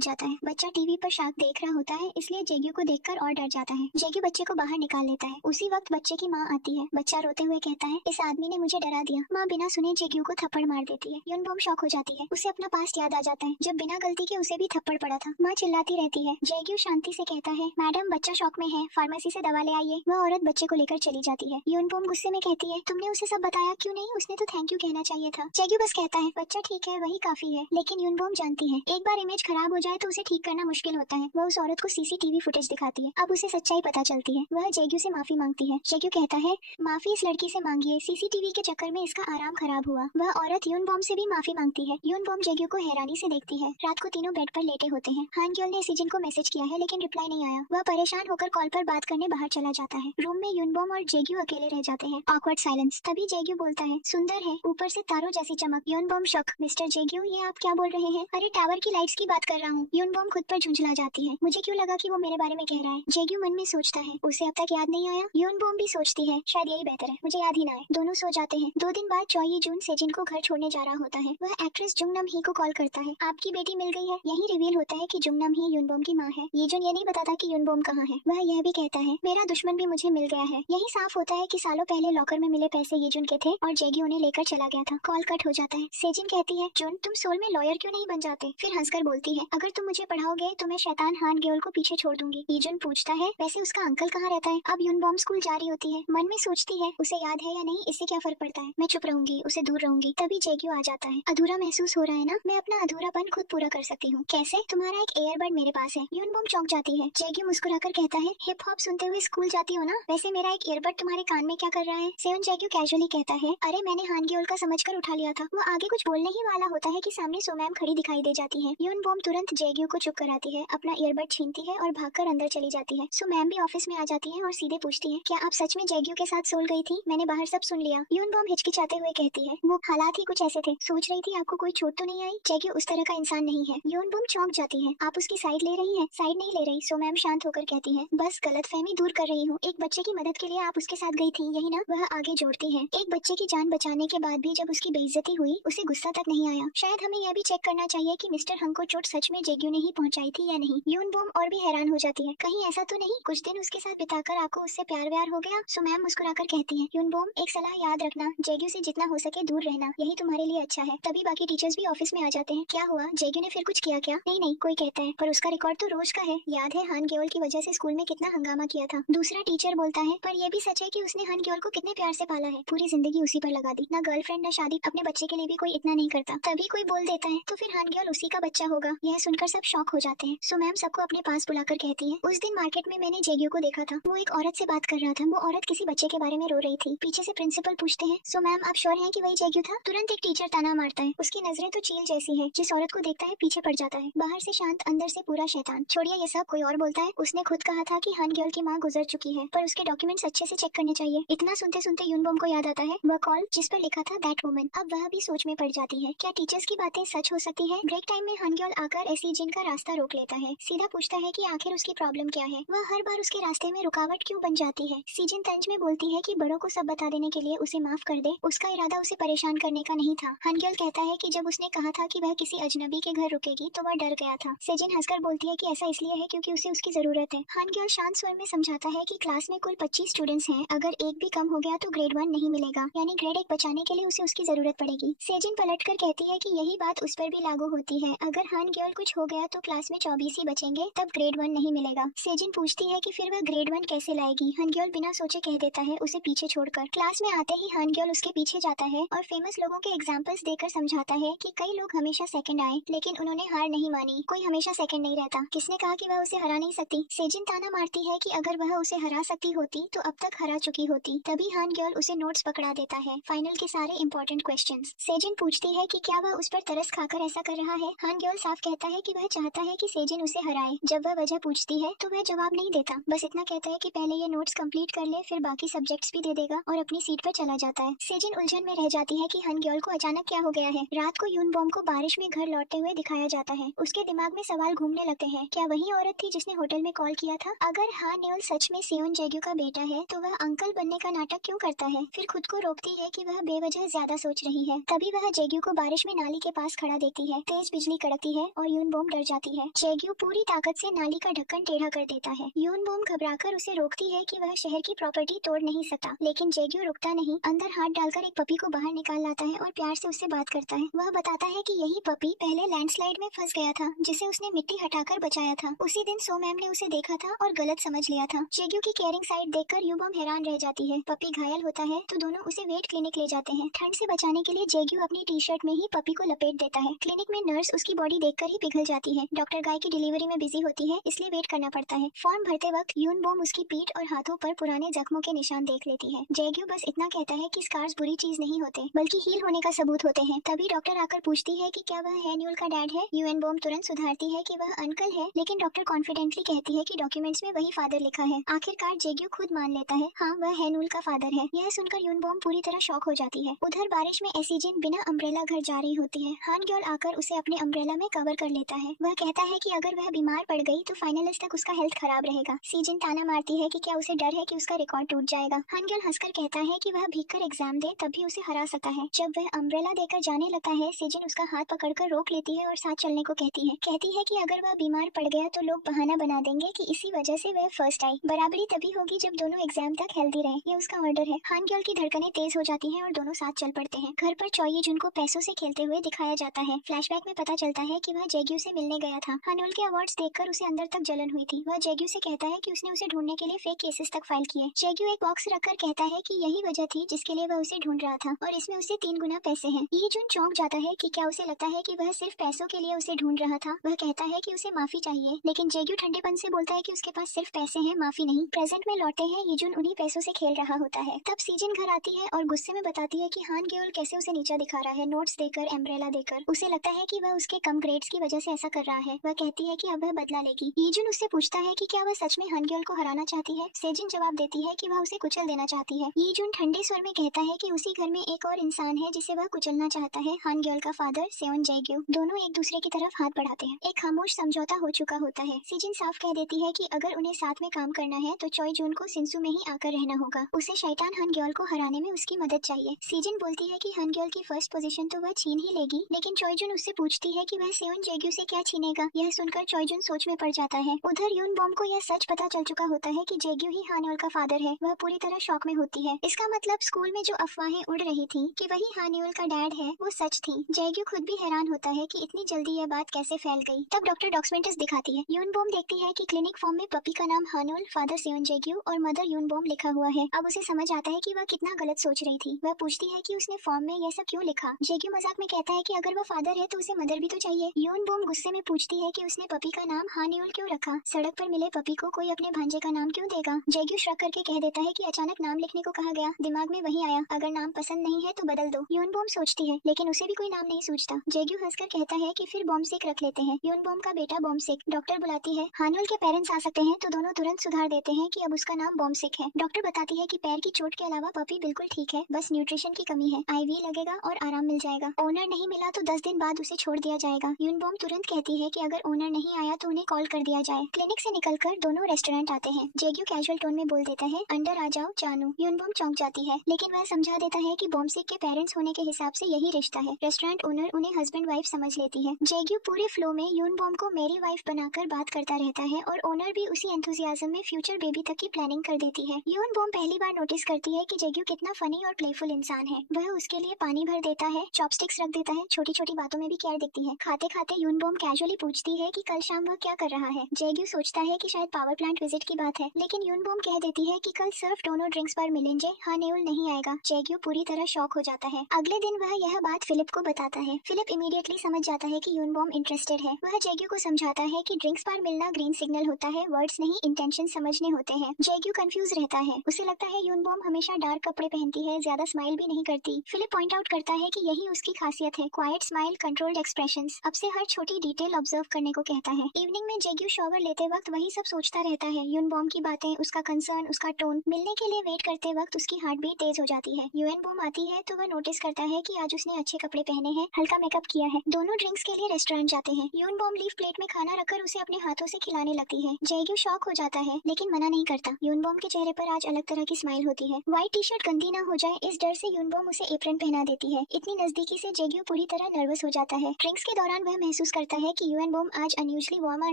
जाता है। बच्चा टीवी पर शार्क देख रहा होता है, इसलिए जेग्यू को देखकर और डर जाता है। जेग्यू बच्चे को बाहर निकाल लेता है। उसी वक्त बच्चे की माँ आती है। बच्चा रोते हुए कहता है, इस आदमी ने मुझे डरा दिया। माँ बिना सुने जेग्यू को थप्पड़ मार देती है। यूनबोम शॉक हो जाती है। उसे अपना पास्ट याद आ जाता है, जब बिना गलती के उसे भी थप्पड़ पड़ा था। माँ चिल्लाती रहती है। जेग्यू शांति से कहता है, मैडम बच्चा शॉक में है, फार्मेसी से दवा ले आइए। वह औरत बच्चे को लेकर चली जाती है। यूनबोम गुस्से में कहती है, तुमने उसे सब बताया क्यों नहीं? उसने तो थैंक यू कहना चाहिए था। जेग्यू बस कहता है, बच्चा ठीक है, वही काफी है। लेकिन यूनबोम जानती है, एक बार इमेज खराब हो जाए तो उसे ठीक करना मुश्किल होता है। वह उस औरत को सीसीटीवी फुटेज दिखाती है। अब उसे सच्चाई पता चलती है। वह जेग्यू से माफी मांगती है। जेग्यू कहता है, माफी इस लड़की से मांगिए, सीसीटीवी के चक्कर में इसका आराम खराब हुआ। वह औरत यूनबोम से भी माफी मांगती है। यूनबोम जेग्यू को हैरानी से देखती है। रात को तीनों बेड पर लेटे होते हैं। हान ग्योल ने सीजिन को मैसेज किया है, लेकिन रिप्लाई नहीं आया। वह परेशान होकर कॉल पर बात करने बाहर चला जाता है। रूम में यूनबोम और जेग्यू अकेले रह जाते हैं। Awkward silence. तभी जेग्यू बोलता है, सुंदर है, ऊपर से तारों जैसी चमक। यूनबोम शॉक, मिस्टर जेग्यू ये आप क्या बोल रहे हैं? अरे टावर की लाइट्स की बात कर रहा हूँ। यूनबोम खुद पर झुंझला जाती है। मुझे क्यों लगा कि वो मेरे बारे में कह रहा है? जेग्यू मन में सोचता है, उसे अब तक याद नहीं आया। यूनबोम भी सोचती है, शायद यही बेहतर है, मुझे याद ही ना आए। दोनों सो जाते हैं। 2 दिन बाद चॉई जून सेजिन को घर छोड़ने जा रहा होता है। वह एक्ट्रेस जुंगनम ही को कॉल करता है। आपकी बेटी मिल गई है। यही रिवील होता है कि जुंगनम ही यूनबोम की माँ है। ये जुन ये नहीं बताता कि यूनबोम कहाँ है। वह यह भी कहता है, मेरा दुश्मन भी मुझे मिल गया है। यही साफ होता है कि सालों पहले लॉकर में मिले पैसे ये जुन के थे और जेगी उन्हें लेकर चला गया था। कॉल कट हो जाता है। सेजिन कहती है, जुन तुम सोल में लॉयर क्यों नहीं बन जाते? फिर हंसकर बोलती है, अगर तुम मुझे पढ़ाओगे तो मैं शैतान हान ग्योल को पीछे छोड़ दूंगी। ईजुन पूछता है, वैसे उसका अंकल कहाँ रहता है? अब यूनबोम स्कूल जा रही होती है। मन में सोचती है, उसे याद है या नहीं, इससे क्या फर्क पड़ता है, मैं चुप रहूंगी, उसे दूर रहूंगी। तभी जेग्यू आ जाता है। अधूरा महसूस हो रहा है ना? मैं अपना अधूरापन खुद पूरा कर सकती हूँ। कैसे? तुम्हारा एक एयरबड मेरे पास है। यूनबोम चौंक जाती है। जेग्यू मुस्कुराकर कहता है, हिप हॉप सुनते हुए स्कूल जाती हो ना? वैसे मेरा एक ईयरबड तुम्हारे कान में क्या कर रहा है? सेवन जेग्यू कैजुअली कहता है, अरे मैंने हान ग्योल का समझकर उठा लिया था। वो आगे कुछ बोलने ही वाला होता है कि सामने सोमैम खड़ी दिखाई दे जाती है। यूनबोम तुरंत जेग्यू को चुप कराती है, अपना ईयरबड छीनती है और भागकर अंदर चली जाती है। सोमैम भी ऑफिस में आ जाती है और सीधे पूछती है, क्या आप सच में जेग्यू के साथ सोल गई थी? मैंने बाहर सब सुन लिया। यूनबोम हिचकिचाते हुए कहती है, वो हालात ही कुछ ऐसे थे। सोच रही थी आपको कोई चोट तो नहीं आई? जेग्यू उस तरह का इंसान नहीं है। यूनबोम चौंक जाती है। आप उसकी साइड ले रही हैं? साइड नहीं ले रही। सोमैम शांत होकर कहती है, बस गलतफहमी दूर कर रही हूँ। एक बच्चे की मदद के लिए आप उसके साथ गई थी, यही ना? वह आगे जोड़ती है, एक बच्चे की जान बचाने के बाद भी जब उसकी बेइज्जती हुई, उसे गुस्सा तक नहीं आया। शायद हमें यह भी चेक करना चाहिए कि मिस्टर हंग को चोट सच में जेग्यू ने ही पहुंचाई थी या नहीं। यूनबोम और भी हैरान हो जाती है, कहीं ऐसा तो नहीं कुछ दिन उसके साथ बिताकर आपको उससे प्यार व्यार हो गया? सोमैम मुस्कुराकर कहती है, यूनबोम एक सलाह याद रखना, जेग्यू से जितना हो सके दूर रहना, यही तुम्हारे लिए अच्छा है। तभी बाकी टीचर्स भी ऑफिस में आ जाते हैं। क्या हुआ? जेग्यू ने फिर कुछ किया क्या? नहीं नहीं, कोई कहता है, पर उसका रिकॉर्ड तो रोज का है। याद है हान ग्योल की वजह से स्कूल में कितना हंगामा किया था? दूसरा टीचर बोलता है, पर यह भी सच है कि उसने हान ग्योल को कितने प्यार से पाला है, पूरी जिंदगी उसी पर लगा दी। ना गर्लफ्रेंड ना शादी, अपने बच्चे के लिए भी कोई इतना नहीं करता। तभी कोई बोल देता है, तो फिर हान ग्योल उसी का बच्चा होगा। यह सुनकर सब शॉक हो जाते हैं। सो मैम सबको अपने पास बुलाकर कहती है, उस दिन मार्केट में मैंने जेग्यू को देखा था। वो एक औरत से बात कर रहा था। वो औरत किसी बच्चे के बारे में रो रही थी। पीछे से प्रिंसिपल पूछते हैं, सो मैम आप श्योर हैं कि वही जेग्यू था? तुरंत एक टीचर ताना मारता है, उसकी नजरें तो चील जैसी है। जिस औरत को देखता है पीछे पड़ जाता है। बाहर से शांत, अंदर से पूरा शैतान। छोड़िए ये सब। कोई और बोलता है, उसने खुद कहा था कि हान ग्योल की माँ गुजर चुकी है, पर उसके डॉक्यूमेंट्स अच्छे से चेक करने चाहिए। इतना सुनते सुनते यूनबोम को याद आता है वह कॉल जिस पर लिखा था दैट वुमन। अब वह भी सोच में पड़ जाती है, क्या टीचर्स की बातें सच हो सकती है? ब्रेक टाइम में हान ग्योल आकर एसी जिन का रास्ता रोक लेता है। सीधा पूछता है कि आखिर उसकी प्रॉब्लम क्या है? वह हर बार उसके रास्ते में रुकावट क्यों बन जाती है? सीजिन तंज में बोलती है कि बड़ों को सब बता देने के लिए उसे माफ कर दे, उसका इरादा उसे परेशान करने का नहीं था। हान ग्योल कहता है कि जब उसने कहा था कि वह किसी अजनबी के घर रुकेगी तो वह डर गया था। सेजिन हंसकर बोलती है कि ऐसा इसलिए है क्योंकि उसे उसकी जरूरत है। हान ग्योल शांत स्वर में समझाता है कि क्लास में कुल 25 स्टूडेंट्स हैं, अगर एक भी कम हो गया तो ग्रेड 1 नहीं मिलेगा, यानी ग्रेड 1 बचाने के लिए उसे उसकी जरूरत पड़ेगी। सेजिन पलटकर कहती है कि यही बात उस पर भी लागू होती है, अगर हान ग्योल कुछ हो गया तो क्लास में 24 ही बचेंगे, तब ग्रेड 1 नहीं मिलेगा। सेजिन पूछती है कि फिर वह ग्रेड 1 कैसे लाएगी? हान ग्योल बिना सोचे कह देता है, उसे पीछे छोड़कर। क्लास में आते ही हान ग्योल उसके पीछे जाता है और फेमस लोगों के एग्जाम्पल्स देकर समझाता है कि कई लोग हमेशा सेकंड आए, लेकिन उन्होंने हार नहीं मानी। कोई हमेशा सेकंड नहीं रहता। किसने कहा कि वह उसे हरा नहीं सकती? सेजिन ताना मारती है कि अगर वह उसे हरा सकती होती तो अब तक हरा चुकी होती। तभी हान ग्योल उसे नोट्स पकड़ा देता है, फाइनल के सारे इंपॉर्टेंट क्वेश्चंस। सेजिन पूछती है कि क्या वह उस पर तरस खाकर ऐसा कर रहा है? हान ग्योल साफ कहता है कि वह चाहता है कि सेजिन उसे हराए। जब वह वजह पूछती है तो वह जवाब नहीं देता, बस इतना कहता है कि पहले ये नोट्स कंप्लीट कर ले, फिर बाकी सब्जेक्ट्स भी दे देगा और अपनी सीट पर चला जाता है। सेजिन उलझन में रह जाती है कि हान ग्योल को अचानक क्या हो गया है। रात को यूनबोम को बारिश में घर लौटते हुए दिखाया जाता है। उसके दिमाग में सवाल घूमने लगते हैं, क्या वही औरत थी जिसने होटल में कॉल किया था? अगर हान न्योल सच में सेओन जेग्यू का बेटा है तो वह अंकल बनने का नाटक क्यों करता है? फिर खुद को रोकती है कि वह बेवजह ज्यादा सोच रही है। तभी वह जेग्यू को बारिश में नाली के पास खड़ा देखती है। तेज बिजली कड़कती है और यूनबोम डर जाती है। जेग्यू पूरी ताकत से नाली का ढक्कन टेढ़ा कर देता है। यूनबोम घबराकर उसे रोकती है कि वह शहर की प्रॉपर्टी तोड़ नहीं सकता, लेकिन जेग्यू रुकता नहीं। अंदर हाथ डालकर एक पपी को बाहर निकाल लाता है और प्यार से उससे बात करता है। वह बताता है कि यही पपी पहले लैंडस्लाइड में फंस गया था, जिसे उसने मिट्टी हटाकर बचाया था। उसी दिन सो मैम ने उसे देखा था और गलत समझ लिया था। जेग्यू की केयरिंग साइड देखकर यूबोम हैरान रह जाती है। पपी घायल होता है तो दोनों उसे वेट क्लिनिक ले जाते हैं। ठंड से बचाने के लिए जेग्यू अपनी टी शर्ट में ही पपी को लपेट देता है। क्लिनिक में नर्स उसकी बॉडी देखकर ही पिघल जाती है। डॉक्टर गाय की डिलीवरी में बिजी होती है, इसलिए वेट करना पड़ता है। फॉर्म भरते वक्त यूनबोम उसकी पीठ और हाथों पर पुराने जख्मों के निशान देख लेती है। जेग्यू बस इतना कहता है कि स्कार्स बुरी चीज नहीं होते, बल्कि हील होने का सबूत होते हैं। तभी डॉक्टर आकर पूछती है कि क्या वह हैन्यूल का डैड है। यूएनबोम तुरंत सुधारती है कि वह अंकल है, लेकिन डॉक्टर कॉन्फिडेंटली कहती है कि डॉक्यूमेंट्स में वही फादर लिखा है। आखिरकार जेग्यू खुद मान लेता है, हाँ वह हैन्यूल का फादर है। यह सुनकर यूनबोम पूरी तरह शॉक हो जाती है। उधर बारिश में एसीजिन बिना अम्ब्रेला घर जा रही होती है। हानग्योल आकर उसे अपने अम्ब्रेला में कवर कर लेता है। वह कहता है कि अगर वह बीमार पड़ गई तो फाइनलिस तक उसका हेल्थ खराब रहेगा। सीजिन ताना मारती है कि क्या उसे डर है कि उसका रिकॉर्ड टूट जाएगा। हानग्योल हंसकर कहता है कि वह भीगकर एग्जाम दे तब भी उसे हरा सकता है। जब वह अम्ब्रेला देकर जाने लगता है, सीजिन उसका हाथ पकड़कर रोक लेती है और साथ चलने को कहती है। कहती है कि अगर वह बीमार पड़ गया तो लोग बहाना बना देंगे कि इसी वजह से वह फर्स्ट आई। बराबरी तभी होगी जब दोनों एग्जाम तक हेल्दी रहे, ये उसका ऑर्डर है। हानग्योल की धड़कनें तेज हो जाती हैं और दोनों साथ चल पड़ते हैं। घर पर चॉई जुन को पैसों से खेलते हुए दिखाया जाता है। फ्लैशबैक में पता चलता है कि वह जेग्यू से मिलने गया था। हानोल के अवार्ड्स देखकर उसे अंदर तक जलन हुई थी। वह जेग्यू से कहता है कि उसने उसे ढूंढने के लिए फेक केसेस तक फाइल किए। जेग्यू एक बॉक्स रखकर कहता है कि यही वजह थी जिसके लिए वह उसे ढूंढ रहा था और इसमें उसे 3 गुना पैसे हैं। ये जुन चौंक जाता है कि क्या उसे लगता है कि वह सिर्फ पैसों के लिए उसे ढूंढ रहा था। वह कहता है कि उसे माफी चाहिए, लेकिन जेग्यू ठंडेपन से बोलता है कि उसके पास सिर्फ पैसे हैं, माफी नहीं। प्रेजेंट में लौटते हैं, ये जुन उन्हीं पैसों से खेल रहा होता है। तब सीजन घर आती है और गुस्से में बताती है कि हान ग्योल कैसे उसे नीचा दिखा रहा है, नोट्स देकर, एम्ब्रेला देकर। उसे लगता है कि वह उसके कम ग्रेड्स की वजह से ऐसा कर रहा है। वह कहती है कि अब वह बदला लेगी। यीजुन उससे पूछता है कि क्या वह सच में हानग्योल को हराना चाहती है। सेजिन जवाब देती है कि वह उसे कुचल देना चाहती है। यीजुन ठंडे स्वर में कहता है कि उसी घर में एक और इंसान है जिसे वह कुचलना चाहता है, हानग्योल का फादर सेओन जेग्यू। दोनों एक दूसरे की तरफ हाथ बढ़ाते हैं। एक खामोश समझौता हो चुका होता है। सीजिन साफ कह देती है कि अगर उन्हें साथ में काम करना है तो चॉय जून को सिंसु में ही आकर रहना होगा। उसे शैतान हानग्योल को हराने में उसकी मदद चाहिए। सीजिन बोलती है कि हानग्योल की फर्स्ट पोजीशन तो वह छीन ही लेगी, लेकिन चॉय जून उससे पूछती है कि वह सेओन जेग्यू से क्या छीनेगा। यह सुनकर चॉय जून सोच में पड़ जाता है। उधर यून बॉम को यह सच पता चल चुका होता है कि जेग्यू ही हानग्योल का फादर है। वह पूरी तरह शॉक में होती है। इसका मतलब स्कूल में जो अफवाहें उड़ रही थी कि वही हानग्योल का डैड है, वो सच थी। जेग्यू खुद भी हैरान होता है कि इतनी जल्दी यह बात कैसे फैल गई। तब डॉक्टर डॉक्यूमेंट्स दिखाती है। यून बॉम देखती है कि क्लिनिक फॉर्म में पपी का नाम हानग्योल, फादर सेओन जेग्यू और मदर यून बॉम लिखा हुआ है। अब उसे समझ आता है कि वह कितना गलत सोच रही थी। वह पूछती है कि उसने फॉर्म में यह सब क्यों लिखा। जेग्यू मजाक में कहता है कि अगर वह फादर है तो उसे मदर भी तो चाहिए। यून बॉम गुस्से में पूछती है कि उसने पपी का नाम हानग्योल क्यों रखा। सड़क पर मिले पपी को कोई अपने भांजे का नाम क्यों देगा। जेग्यू श्रग करके कह देता है कि अचानक नाम लिखने को कहा गया, दिमाग में वही आया, अगर नाम पसंद नहीं है तो बदल दो। यून बॉम सोचती है, लेकिन उसे भी कोई नाम नहीं सूझता। जेग्यू हंसकर कहता है कि फिर बॉम्बसिक रख लेते हैं, यून बॉम का बेटा बॉम्बसिक। डॉक्टर बुलाती है। हानग्योल के पेरेंट्स आ सकते हैं तो दोनों तुरंत सुधार देते हैं कि अब उसका नाम बॉम्बसिक है। डॉक्टर बताती है कि पैर की चोट के अलावा पपी बिल्कुल ठीक है, बस न्यूट्रिशन की कमी है। आईवी लगेगा और आराम मिल जाएगा। ओनर नहीं मिला तो 10 दिन बाद उसे छोड़ दिया जाएगा। यून बॉम तुरंत कहती है कि अगर ओनर नहीं आया तो उन्हें कॉल कर दिया जाए। क्लिनिक से निकलकर दोनों रेस्टोरेंट आते हैं। जेग्यू कैजुअल टोन में बोल देता है, अंदर आ जाओ जानू। यून बॉम चौंक जाती है, लेकिन वह समझा देता है कि बॉम्बसिक के पेरेंट्स होने के हिसाब से यही रिश्ता है। रेस्टोरेंट ओनर उन्हें हस्बैंड वाइफ समझ लेती है। जेग्यू पूरे फ्लो में यून बॉम को मेरी वाइफ बनाकर बात करता रहता है और ओनर भी उसी एंथुसियाज्म में फ्यूचर बेबी तक की प्लानिंग कर देती है। यून बॉम पहली बार नोटिस करती है कि जेग्यू कितना फनी और प्लेफुल इंसान है। वह उसके लिए पानी भर देता है, चॉपस्टिक्स रख देता है, छोटी छोटी बातों में भी केयर दिखती है। खाते खाते यून बॉम कैजुअली पूछती है कि कल शाम वह क्या कर रहा है। जेग्यू सोचता है कि शायद पावर प्लांट विजिट की बात है, लेकिन यून बॉम कह देती है कि कल सिर्फ दोनों ड्रिंक्स पर मिलेंगे, हानग्योल नहीं आएगा। जेग्यू पूरी तरह शॉक हो जाता है। अगले दिन वह यह बात फिलिप को बताता है। फिलिप इमीडिएटली समझ जाता है कि यून बॉम इंटरेस्टेड है। वह जेग्यू को समझाता है कि ड्रिंक्स पर मिलना ग्रीन सिग्नल होता है, वर्ड्स नहीं इंटेंशन समझने होते हैं। जेग्यू कंफ्यूज रहता है। उसे लगता है यून बॉम हमेशा डार्क कपड़े पहनती है, ज्यादा स्माइल भी नहीं करती। फिलिप पॉइंट आउट करता है कि यही उसकी खासियत है, क्वाइट स्माइल, कंट्रोल्ड एक्सप्रेशंस। अब से हर छोटी डिटेल ऑब्जर्व करने को कहता है। इवनिंग में जेग्यू शॉवर लेते वक्त वही सब सोचता रहता है, यून बॉम की बातें, उसका कंसर्न, उसका टोन। मिलने के लिए वेट करते वक्त उसकी हार्ट बीट तेज हो जाती है। यूएन बॉम आती है तो वह नोटिस करता है कि आज उसने अच्छे कपड़े पहने हैं, हल्का मेकअप किया है। दोनों ड्रिंक्स के लिए रेस्टोरेंट जाते हैं। यून बॉम लीफ प्लेट में खाना रखकर उसे अपने हाथों से खिलाने लगती है। जेग्यू शॉक हो जाता है, लेकिन मना नहीं करता। यून बॉम के चेहरे पर आज अलग तरह की स्माइल होती है। व्हाइट टी शर्ट, गंदी गंदी ना हो जाए इस डर से यूनबॉम उसे एप्रन पहना देती है। इतनी नजदीकी से जेग्यू पूरी तरह नर्वस हो जाता है। ड्रिंक्स के दौरान वह महसूस करता है कि यूनबॉम आज अनयूजुअली वार्म और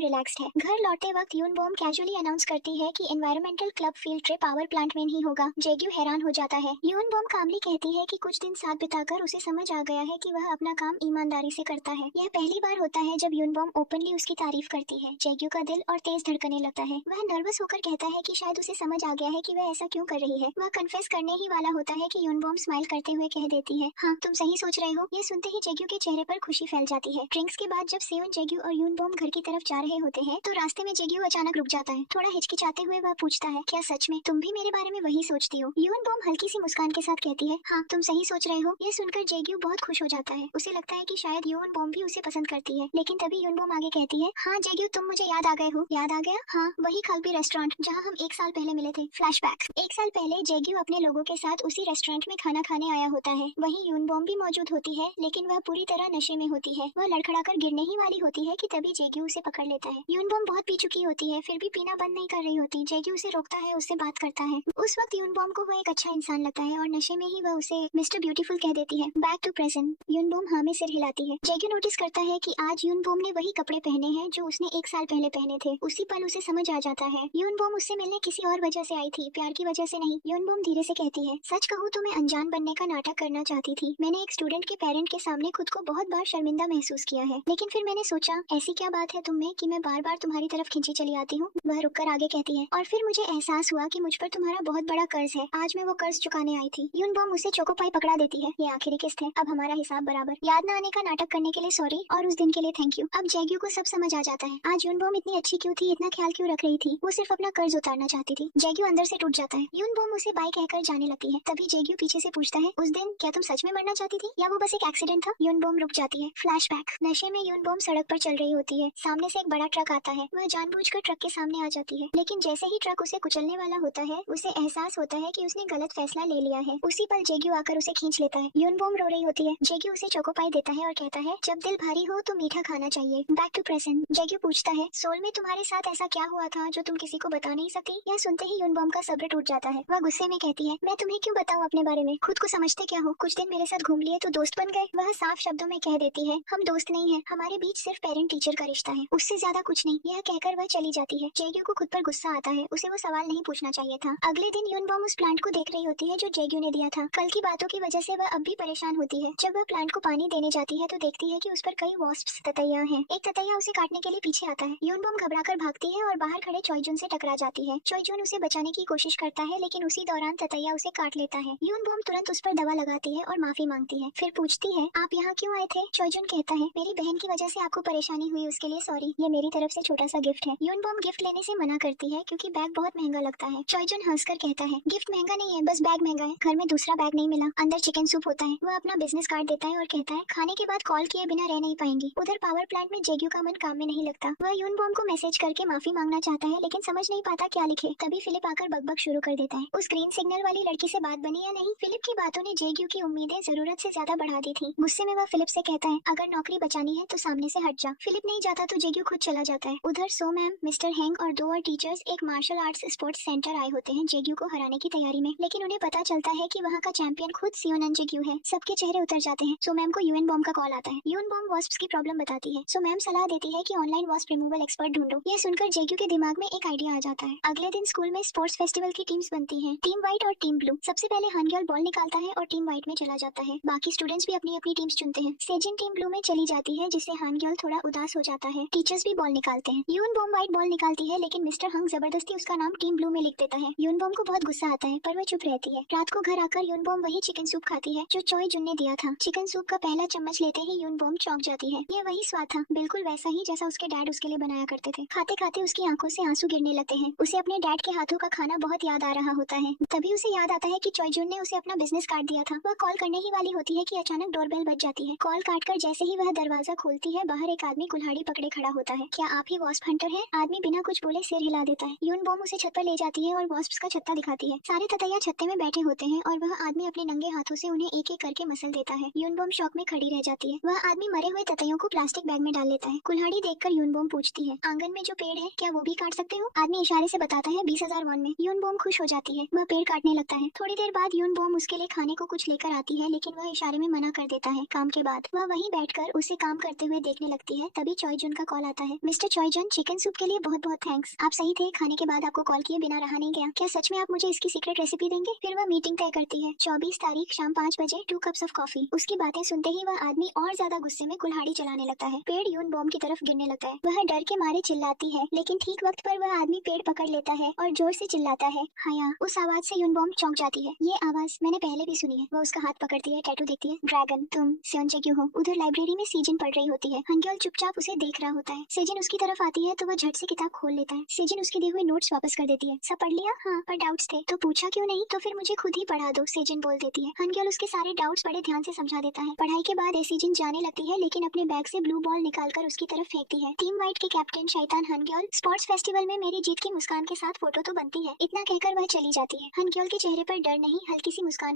रिलैक्स्ड है। घर लौटते वक्त यूनबॉम कैजुअली अनाउंस करती है कि environmental club field trip power plant में ही होगा। जेग्यू हैरान हो जाता है। यूनबॉम कामली कहती है कि कुछ दिन साथ बिताकर उसे समझ आ गया है कि वह अपना काम ईमानदारी से करता है। यह पहली बार होता है जब यूनबॉम ओपनली उसकी तारीफ करती है। जेग्यू का दिल और तेज धड़कने लगता है। वह नर्वस होकर कहता है कि शायद उसे समझ आ गया है कि वह ऐसा क्यों कर रही है। वह कन्फेस करने ही वाला होता है कि यूनबॉम स्माइल करते हुए कह देती है, हाँ तुम सही सोच रहे हो। यह सुनते ही जेग्यू के चेहरे पर खुशी फैल जाती है। ड्रिंक्स के बाद जब सेवन, जेग्यू और यूनबॉम घर की तरफ जा रहे होते हैं तो रास्ते में जेग्यू अचानक रुक जाता है। थोड़ा हिचकिचाते हुए वह पूछता है, क्या सच में तुम भी मेरे बारे में वही सोचती हो? यूनबॉम हल्की सी मुस्कान के साथ कहती है, हाँ तुम सही सोच रहे हो। यह सुनकर जेग्यू बहुत खुश हो जाता है। उसे लगता है कि शायद यूनबॉम भी उसे पसंद करती है। लेकिन तभी यूनबॉम आगे कहती है, हाँ जेग्यू तुम मुझे याद आ गए हो। याद आ गया? हाँ वही खलबी रेस्टोरेंट जहाँ हम 1 साल पहले मिले थे। फ्लैशबैक। 1 साल पहले जेग्यू अपने लोगों के साथ उसी रेस्टोरेंट में खाना खाने आया होता है। वहीं यूनबॉम भी मौजूद होती है लेकिन वह पूरी तरह नशे में होती है। वह लड़खड़ाकर गिरने ही वाली होती है कि तभी जेग्यू उसे पकड़ लेता है। यूनबॉम बहुत पी चुकी होती है फिर भी पीना बंद नहीं कर रही होती। जेग्यू उसे रोकता है, उससे बात करता है। उस वक्त यूनबॉम को वह एक अच्छा इंसान लगता है और नशे में ही वह उसे मिस्टर ब्यूटीफुल कह देती है। Back to present. यूनबॉम हाँ में सिर हिलाती है। जेग्यू नोटिस करता है कि आज यूनबॉम ने वही कपड़े पहने हैं जो उसने 1 साल पहले पहने थे। उसी पल उसे समझ आ जाता है यूनबॉम उससे मिलने किसी और वजह से आई थी, प्यार की वजह से नहीं। यूनबॉम धीरे से कहती है, सच कहूँ तो मैं अनजान बनने का नाटक करना चाहती थी। मैंने एक स्टूडेंट के पेरेंट के सामने खुद को बहुत बार शर्मिंदा महसूस किया है। लेकिन फिर मैंने सोचा ऐसी क्या बात है तुम में कि मैं बार बार तुम्हारी तरफ खींची चली आती हूँ। वह रुककर आगे कहती है, और फिर मुझे एहसास हुआ कि मुझ पर तुम्हारा बहुत बड़ा कर्ज है। आज मैं वो कर्ज चुकाने आई थी। यूनबॉम उसे चोकोपाई पकड़ा देती है। ये आखिरी किस्त है, अब हमारा हिसाब बराबर। याद न आने का नाटक करने के लिए सॉरी और उस दिन के लिए थैंक यू। अब जेग्यू को सब समझ आ जाता है। आज यूनबॉम इतनी अच्छी क्यों थी, इतना ख्याल क्यों रख रही थी। वो सिर्फ अपना कर्ज उतारना चाहती थी। जेग्यू अंदर से टूट जाता है। यूनबॉम उसे बाय कहकर जाने लगती है। तभी जेग्यू पीछे से पूछता है, उस दिन क्या तुम सच में मरना चाहती थी या वो बस एक एक्सीडेंट था? यूनबॉम रुक जाती है। फ्लैशबैक। नशे में यूनबॉम सड़क पर चल रही होती है। सामने से एक बड़ा ट्रक आता है। वह जानबूझकर ट्रक के सामने आ जाती है लेकिन जैसे ही ट्रक उसे कुचलने वाला होता है उसे एहसास होता है कि उसने गलत फैसला ले लिया है। उसी पल जेग्यू आकर उसे खींच लेता है। यूनबॉम रो रही होती है। जेग्यू उसे चोकोपाई देता है और कहता है, जब दिल भारी हो तो मीठा खाना चाहिए। Back to present. जेग्यू पूछता है, सोल में तुम्हारे साथ ऐसा क्या हुआ था जो तुम किसी को बता नहीं सकती? यह सुनते ही यूनबॉम का सब्र टूट जाता है। वह गुस्से में कहती है, मैं तुम्हें क्यों बताऊं अपने बारे में? खुद को समझते क्या हो? कुछ दिन मेरे साथ घूम लिए तो दोस्त बन गए। वह साफ शब्दों में कह देती है, हम दोस्त नहीं है, हमारे बीच सिर्फ पेरेंट टीचर का रिश्ता है, उससे ज्यादा कुछ नहीं। यह कहकर वह चली जाती है। जेग्यू को खुद पर गुस्सा आता है। उसे वो सवाल नहीं पूछना चाहिए था। अगले दिन यूनबॉम उस प्लांट को देख रही होती है जो जेग्यू ने दिया था। कल की बातों की वजह से वह अब भी परेशान होती है। जब वह प्लांट को पानी देने जाती है तो देखती है कि उस पर कई वॉस्प्स ततैया हैं। एक ततैया उसे काटने के लिए पीछे आता है। यूनबॉम घबराकर भागती है और बाहर खड़े चॉयजुन से टकरा जाती है। चॉयजुन उसे बचाने की कोशिश करता है लेकिन उसी दौरान ततैया उसे काट लेता है। यूनबॉम तुरंत उस पर दवा लगाती है और माफी मांगती है। फिर पूछती है, आप यहाँ क्यों आए थे? चॉयजुन कहता है, मेरी बहन की वजह से आपको परेशानी हुई उसके लिए सॉरी, ये मेरी तरफ से छोटा सा गिफ्ट है। यूनबॉम गिफ्ट लेने से मना करती है क्योंकि बैग बहुत महंगा लगता है। चॉयजुन हंसकर कहता है, गिफ्ट महंगा नहीं है, बस बैग महंगा है। घर में दूसरा बैग नहीं मिला, अंदर चिकन सूप होता है। वह अपना बिजनेस कार्ड देता है और कहता है, खाने के बाद कॉल किए बिना रह नहीं पाएंगी। उधर पावर प्लांट में जेग्यू का मन काम में नहीं लगता। वह यूनबॉम को मैसेज करके माफी मांगना चाहता है लेकिन समझ नहीं पाता क्या लिखे। तभी फिलिप आकर बकबक शुरू कर देता है। उस ग्रीन सिग्नल वाली लड़की से बात बनी या नहीं? फिलिप की बातों ने जेग्यू की उम्मीदें जरूरत से ज्यादा बढ़ा दी थी। गुस्से में वह फिलिप से कहता है, अगर नौकरी बचानी है तो सामने से हट जा। फिलिप नहीं जाता तो जेग्यू खुद चला जाता है। उधर सो मैम, मिस्टर हैंग और 2 और टीचर्स एक मार्शल आर्ट्स स्पोर्ट्स सेंटर आए होते हैं जेग्यू को हराने की तैयारी में। लेकिन उन्हें पता चलता है कि वहाँ का चैंपियन खुद सियोनन जेग्यू है। सबके चेहरे उतर जाते हैं। सो मैम को यूएन बॉम्ब का कॉल आता है। यूएन बॉम्ब वास्प्स की प्रॉब्लम बताती है। सो मैम सलाह देती है कि ऑनलाइन वास्प रिमूवल एक्सपर्ट ढूंढो। यह सुनकर जेग्यू के दिमाग में एक आइडिया आ जाता है। अगले दिन स्कूल में स्पोर्ट्स फेस्टिवल की टीम्स बनती हैं, टीम व्हाइट और टीम ब्लू। सबसे पहले हानग्योल बॉल निकालता है और टीम व्हाइट में चला जाता है। बाकी स्टूडेंट्स भी अपनी अपनी टीम्स चुनते हैं। सेजिन टीम ब्लू में चली जाती है जिससे हानग्योल थोड़ा उदास हो जाता है। टीचर्स भी बॉल निकालते हैं। यून बॉम्ब व्हाइट बॉल निकालती है लेकिन मिस्टर हंग जबरदस्ती उसका नाम टीम ब्लू में लिख देता है। यून बॉम्ब को बहुत गुस्सा आता है पर वह चुप रहती है। रात को घर आकर यून बॉम्ब वही चिकन सूप खाती है जो चॉय जुन ने दिया था। चिकन सूप का पहला चम्मच लेते ही यून बॉम्ब चौंक जाती है। यह वही स्वाद था, बिल्कुल वैसा ही जैसा उसके डैड उसके लिए बनाया करते थे। खाते खाते उसकी आंखों से आंसू गिरने लगते हैं। उसे अपने डैड के हाथों का खाना बहुत याद आ रहा होता है। तभी उसे याद आता है कि चॉय जुन ने उसे अपना बिजनेस कार्ड दिया था। वह कॉल करने ही वाली होती है कि अचानक डोरबेल बज जाती है। कॉल काटकर जैसे ही वह दरवाजा खोलती है बाहर एक आदमी कुल्हाड़ी पकड़े खड़ा होता है। क्या आप ही वास्प हंटर हैं? आदमी बिना कुछ बोले सिर हिला देता है। यून बॉम्ब उसे छत पर ले जाती है और वास्प्स का छत्ता दिखाती है। सारे ततैया छत्ते में बैठे होते हैं और वह आदमी अपने नंगे हाथों से उन्हें एक एक करके मसल देता है। यून बॉम्ब शॉक में खड़ी रह जाती है। वह आदमी मरे हुए ततैयों को प्लास्टिक बैग में डाल लेता है। कुल्हाड़ी देखकर यून बॉम्ब पूछती है, आंगन में जो पेड़ है क्या वो भी काट सकते हो? आदमी इशारे से बताता है 20,000 वॉन में। यून बॉम्ब खुश हो जाती है। वह पेड़ काटने लगता है। थोड़ी देर बाद यूनबॉम उसके लिए खाने को कुछ लेकर आती है, लेकिन वह इशारे में मना कर देता है। काम के बाद वह वहीं बैठकर उसे काम करते हुए देखने लगती है। तभी चॉयजुन का कॉल आता है। मिस्टर चॉयजुन, चिकन सूप के लिए बहुत बहुत थैंक्स। आप सही थे, खाने के बाद आपको कॉल किए बिना रहा नहीं गया। क्या सच में आप मुझे इसकी सीक्रेट रेसिपी देंगे? फिर वह मीटिंग तय करती है। 24 तारीख शाम 5 बजे 2 कप्स ऑफ कॉफी। उसकी बातें सुनते ही वह आदमी और ज्यादा गुस्से में कुल्हाड़ी चलाने लगता है। पेड़ यूनबॉम की तरफ गिरने लगता है। वह डर के मारे चिल्लाती है, लेकिन ठीक वक्त पर वह आदमी पेड़ पकड़ लेता है और जोर से चिल्लाता है, हाया। उस आवाज से यूनबॉम चौंक जाती है। ये आवाज मैंने पहले भी सुनी है। वह उसका हाथ पकड़ती है, टैटू देखती है। ड्रैगन, तुम सेयोनचे क्यों हो? उधर लाइब्रेरी में सेजिन पढ़ रही होती है। हनग्योल चुपचाप उसे देख रहा होता है। सेजिन उसकी तरफ आती है तो वह झट से किताब खोल लेता है। सेजिन उसके दिए हुए नोट्स वापस कर देती है। सब पढ़ लिया? हाँ, पर डाउट्स थे। तो पूछा क्यों नहीं? तो फिर मुझे खुद ही पढ़ा दो, सेजिन बोल देती है। हनग्योल उसके सारे डाउट्स बड़े ध्यान से समझा देता है। पढ़ाई के बाद सेजिन जाने लगती है, लेकिन अपने बैग से ब्लू बॉल निकालकर उसकी तरफ फेंकती है। टीम व्हाइट के कैप्टन शैतान हनग्योल, स्पोर्ट्स फेस्टिवल में मेरी जीत की मुस्कान के साथ फोटो तो बनती है। इतना कहकर वह चली जाती है। हनग्योल के चेहरे पर डर नहीं, हल्की सी मुस्कान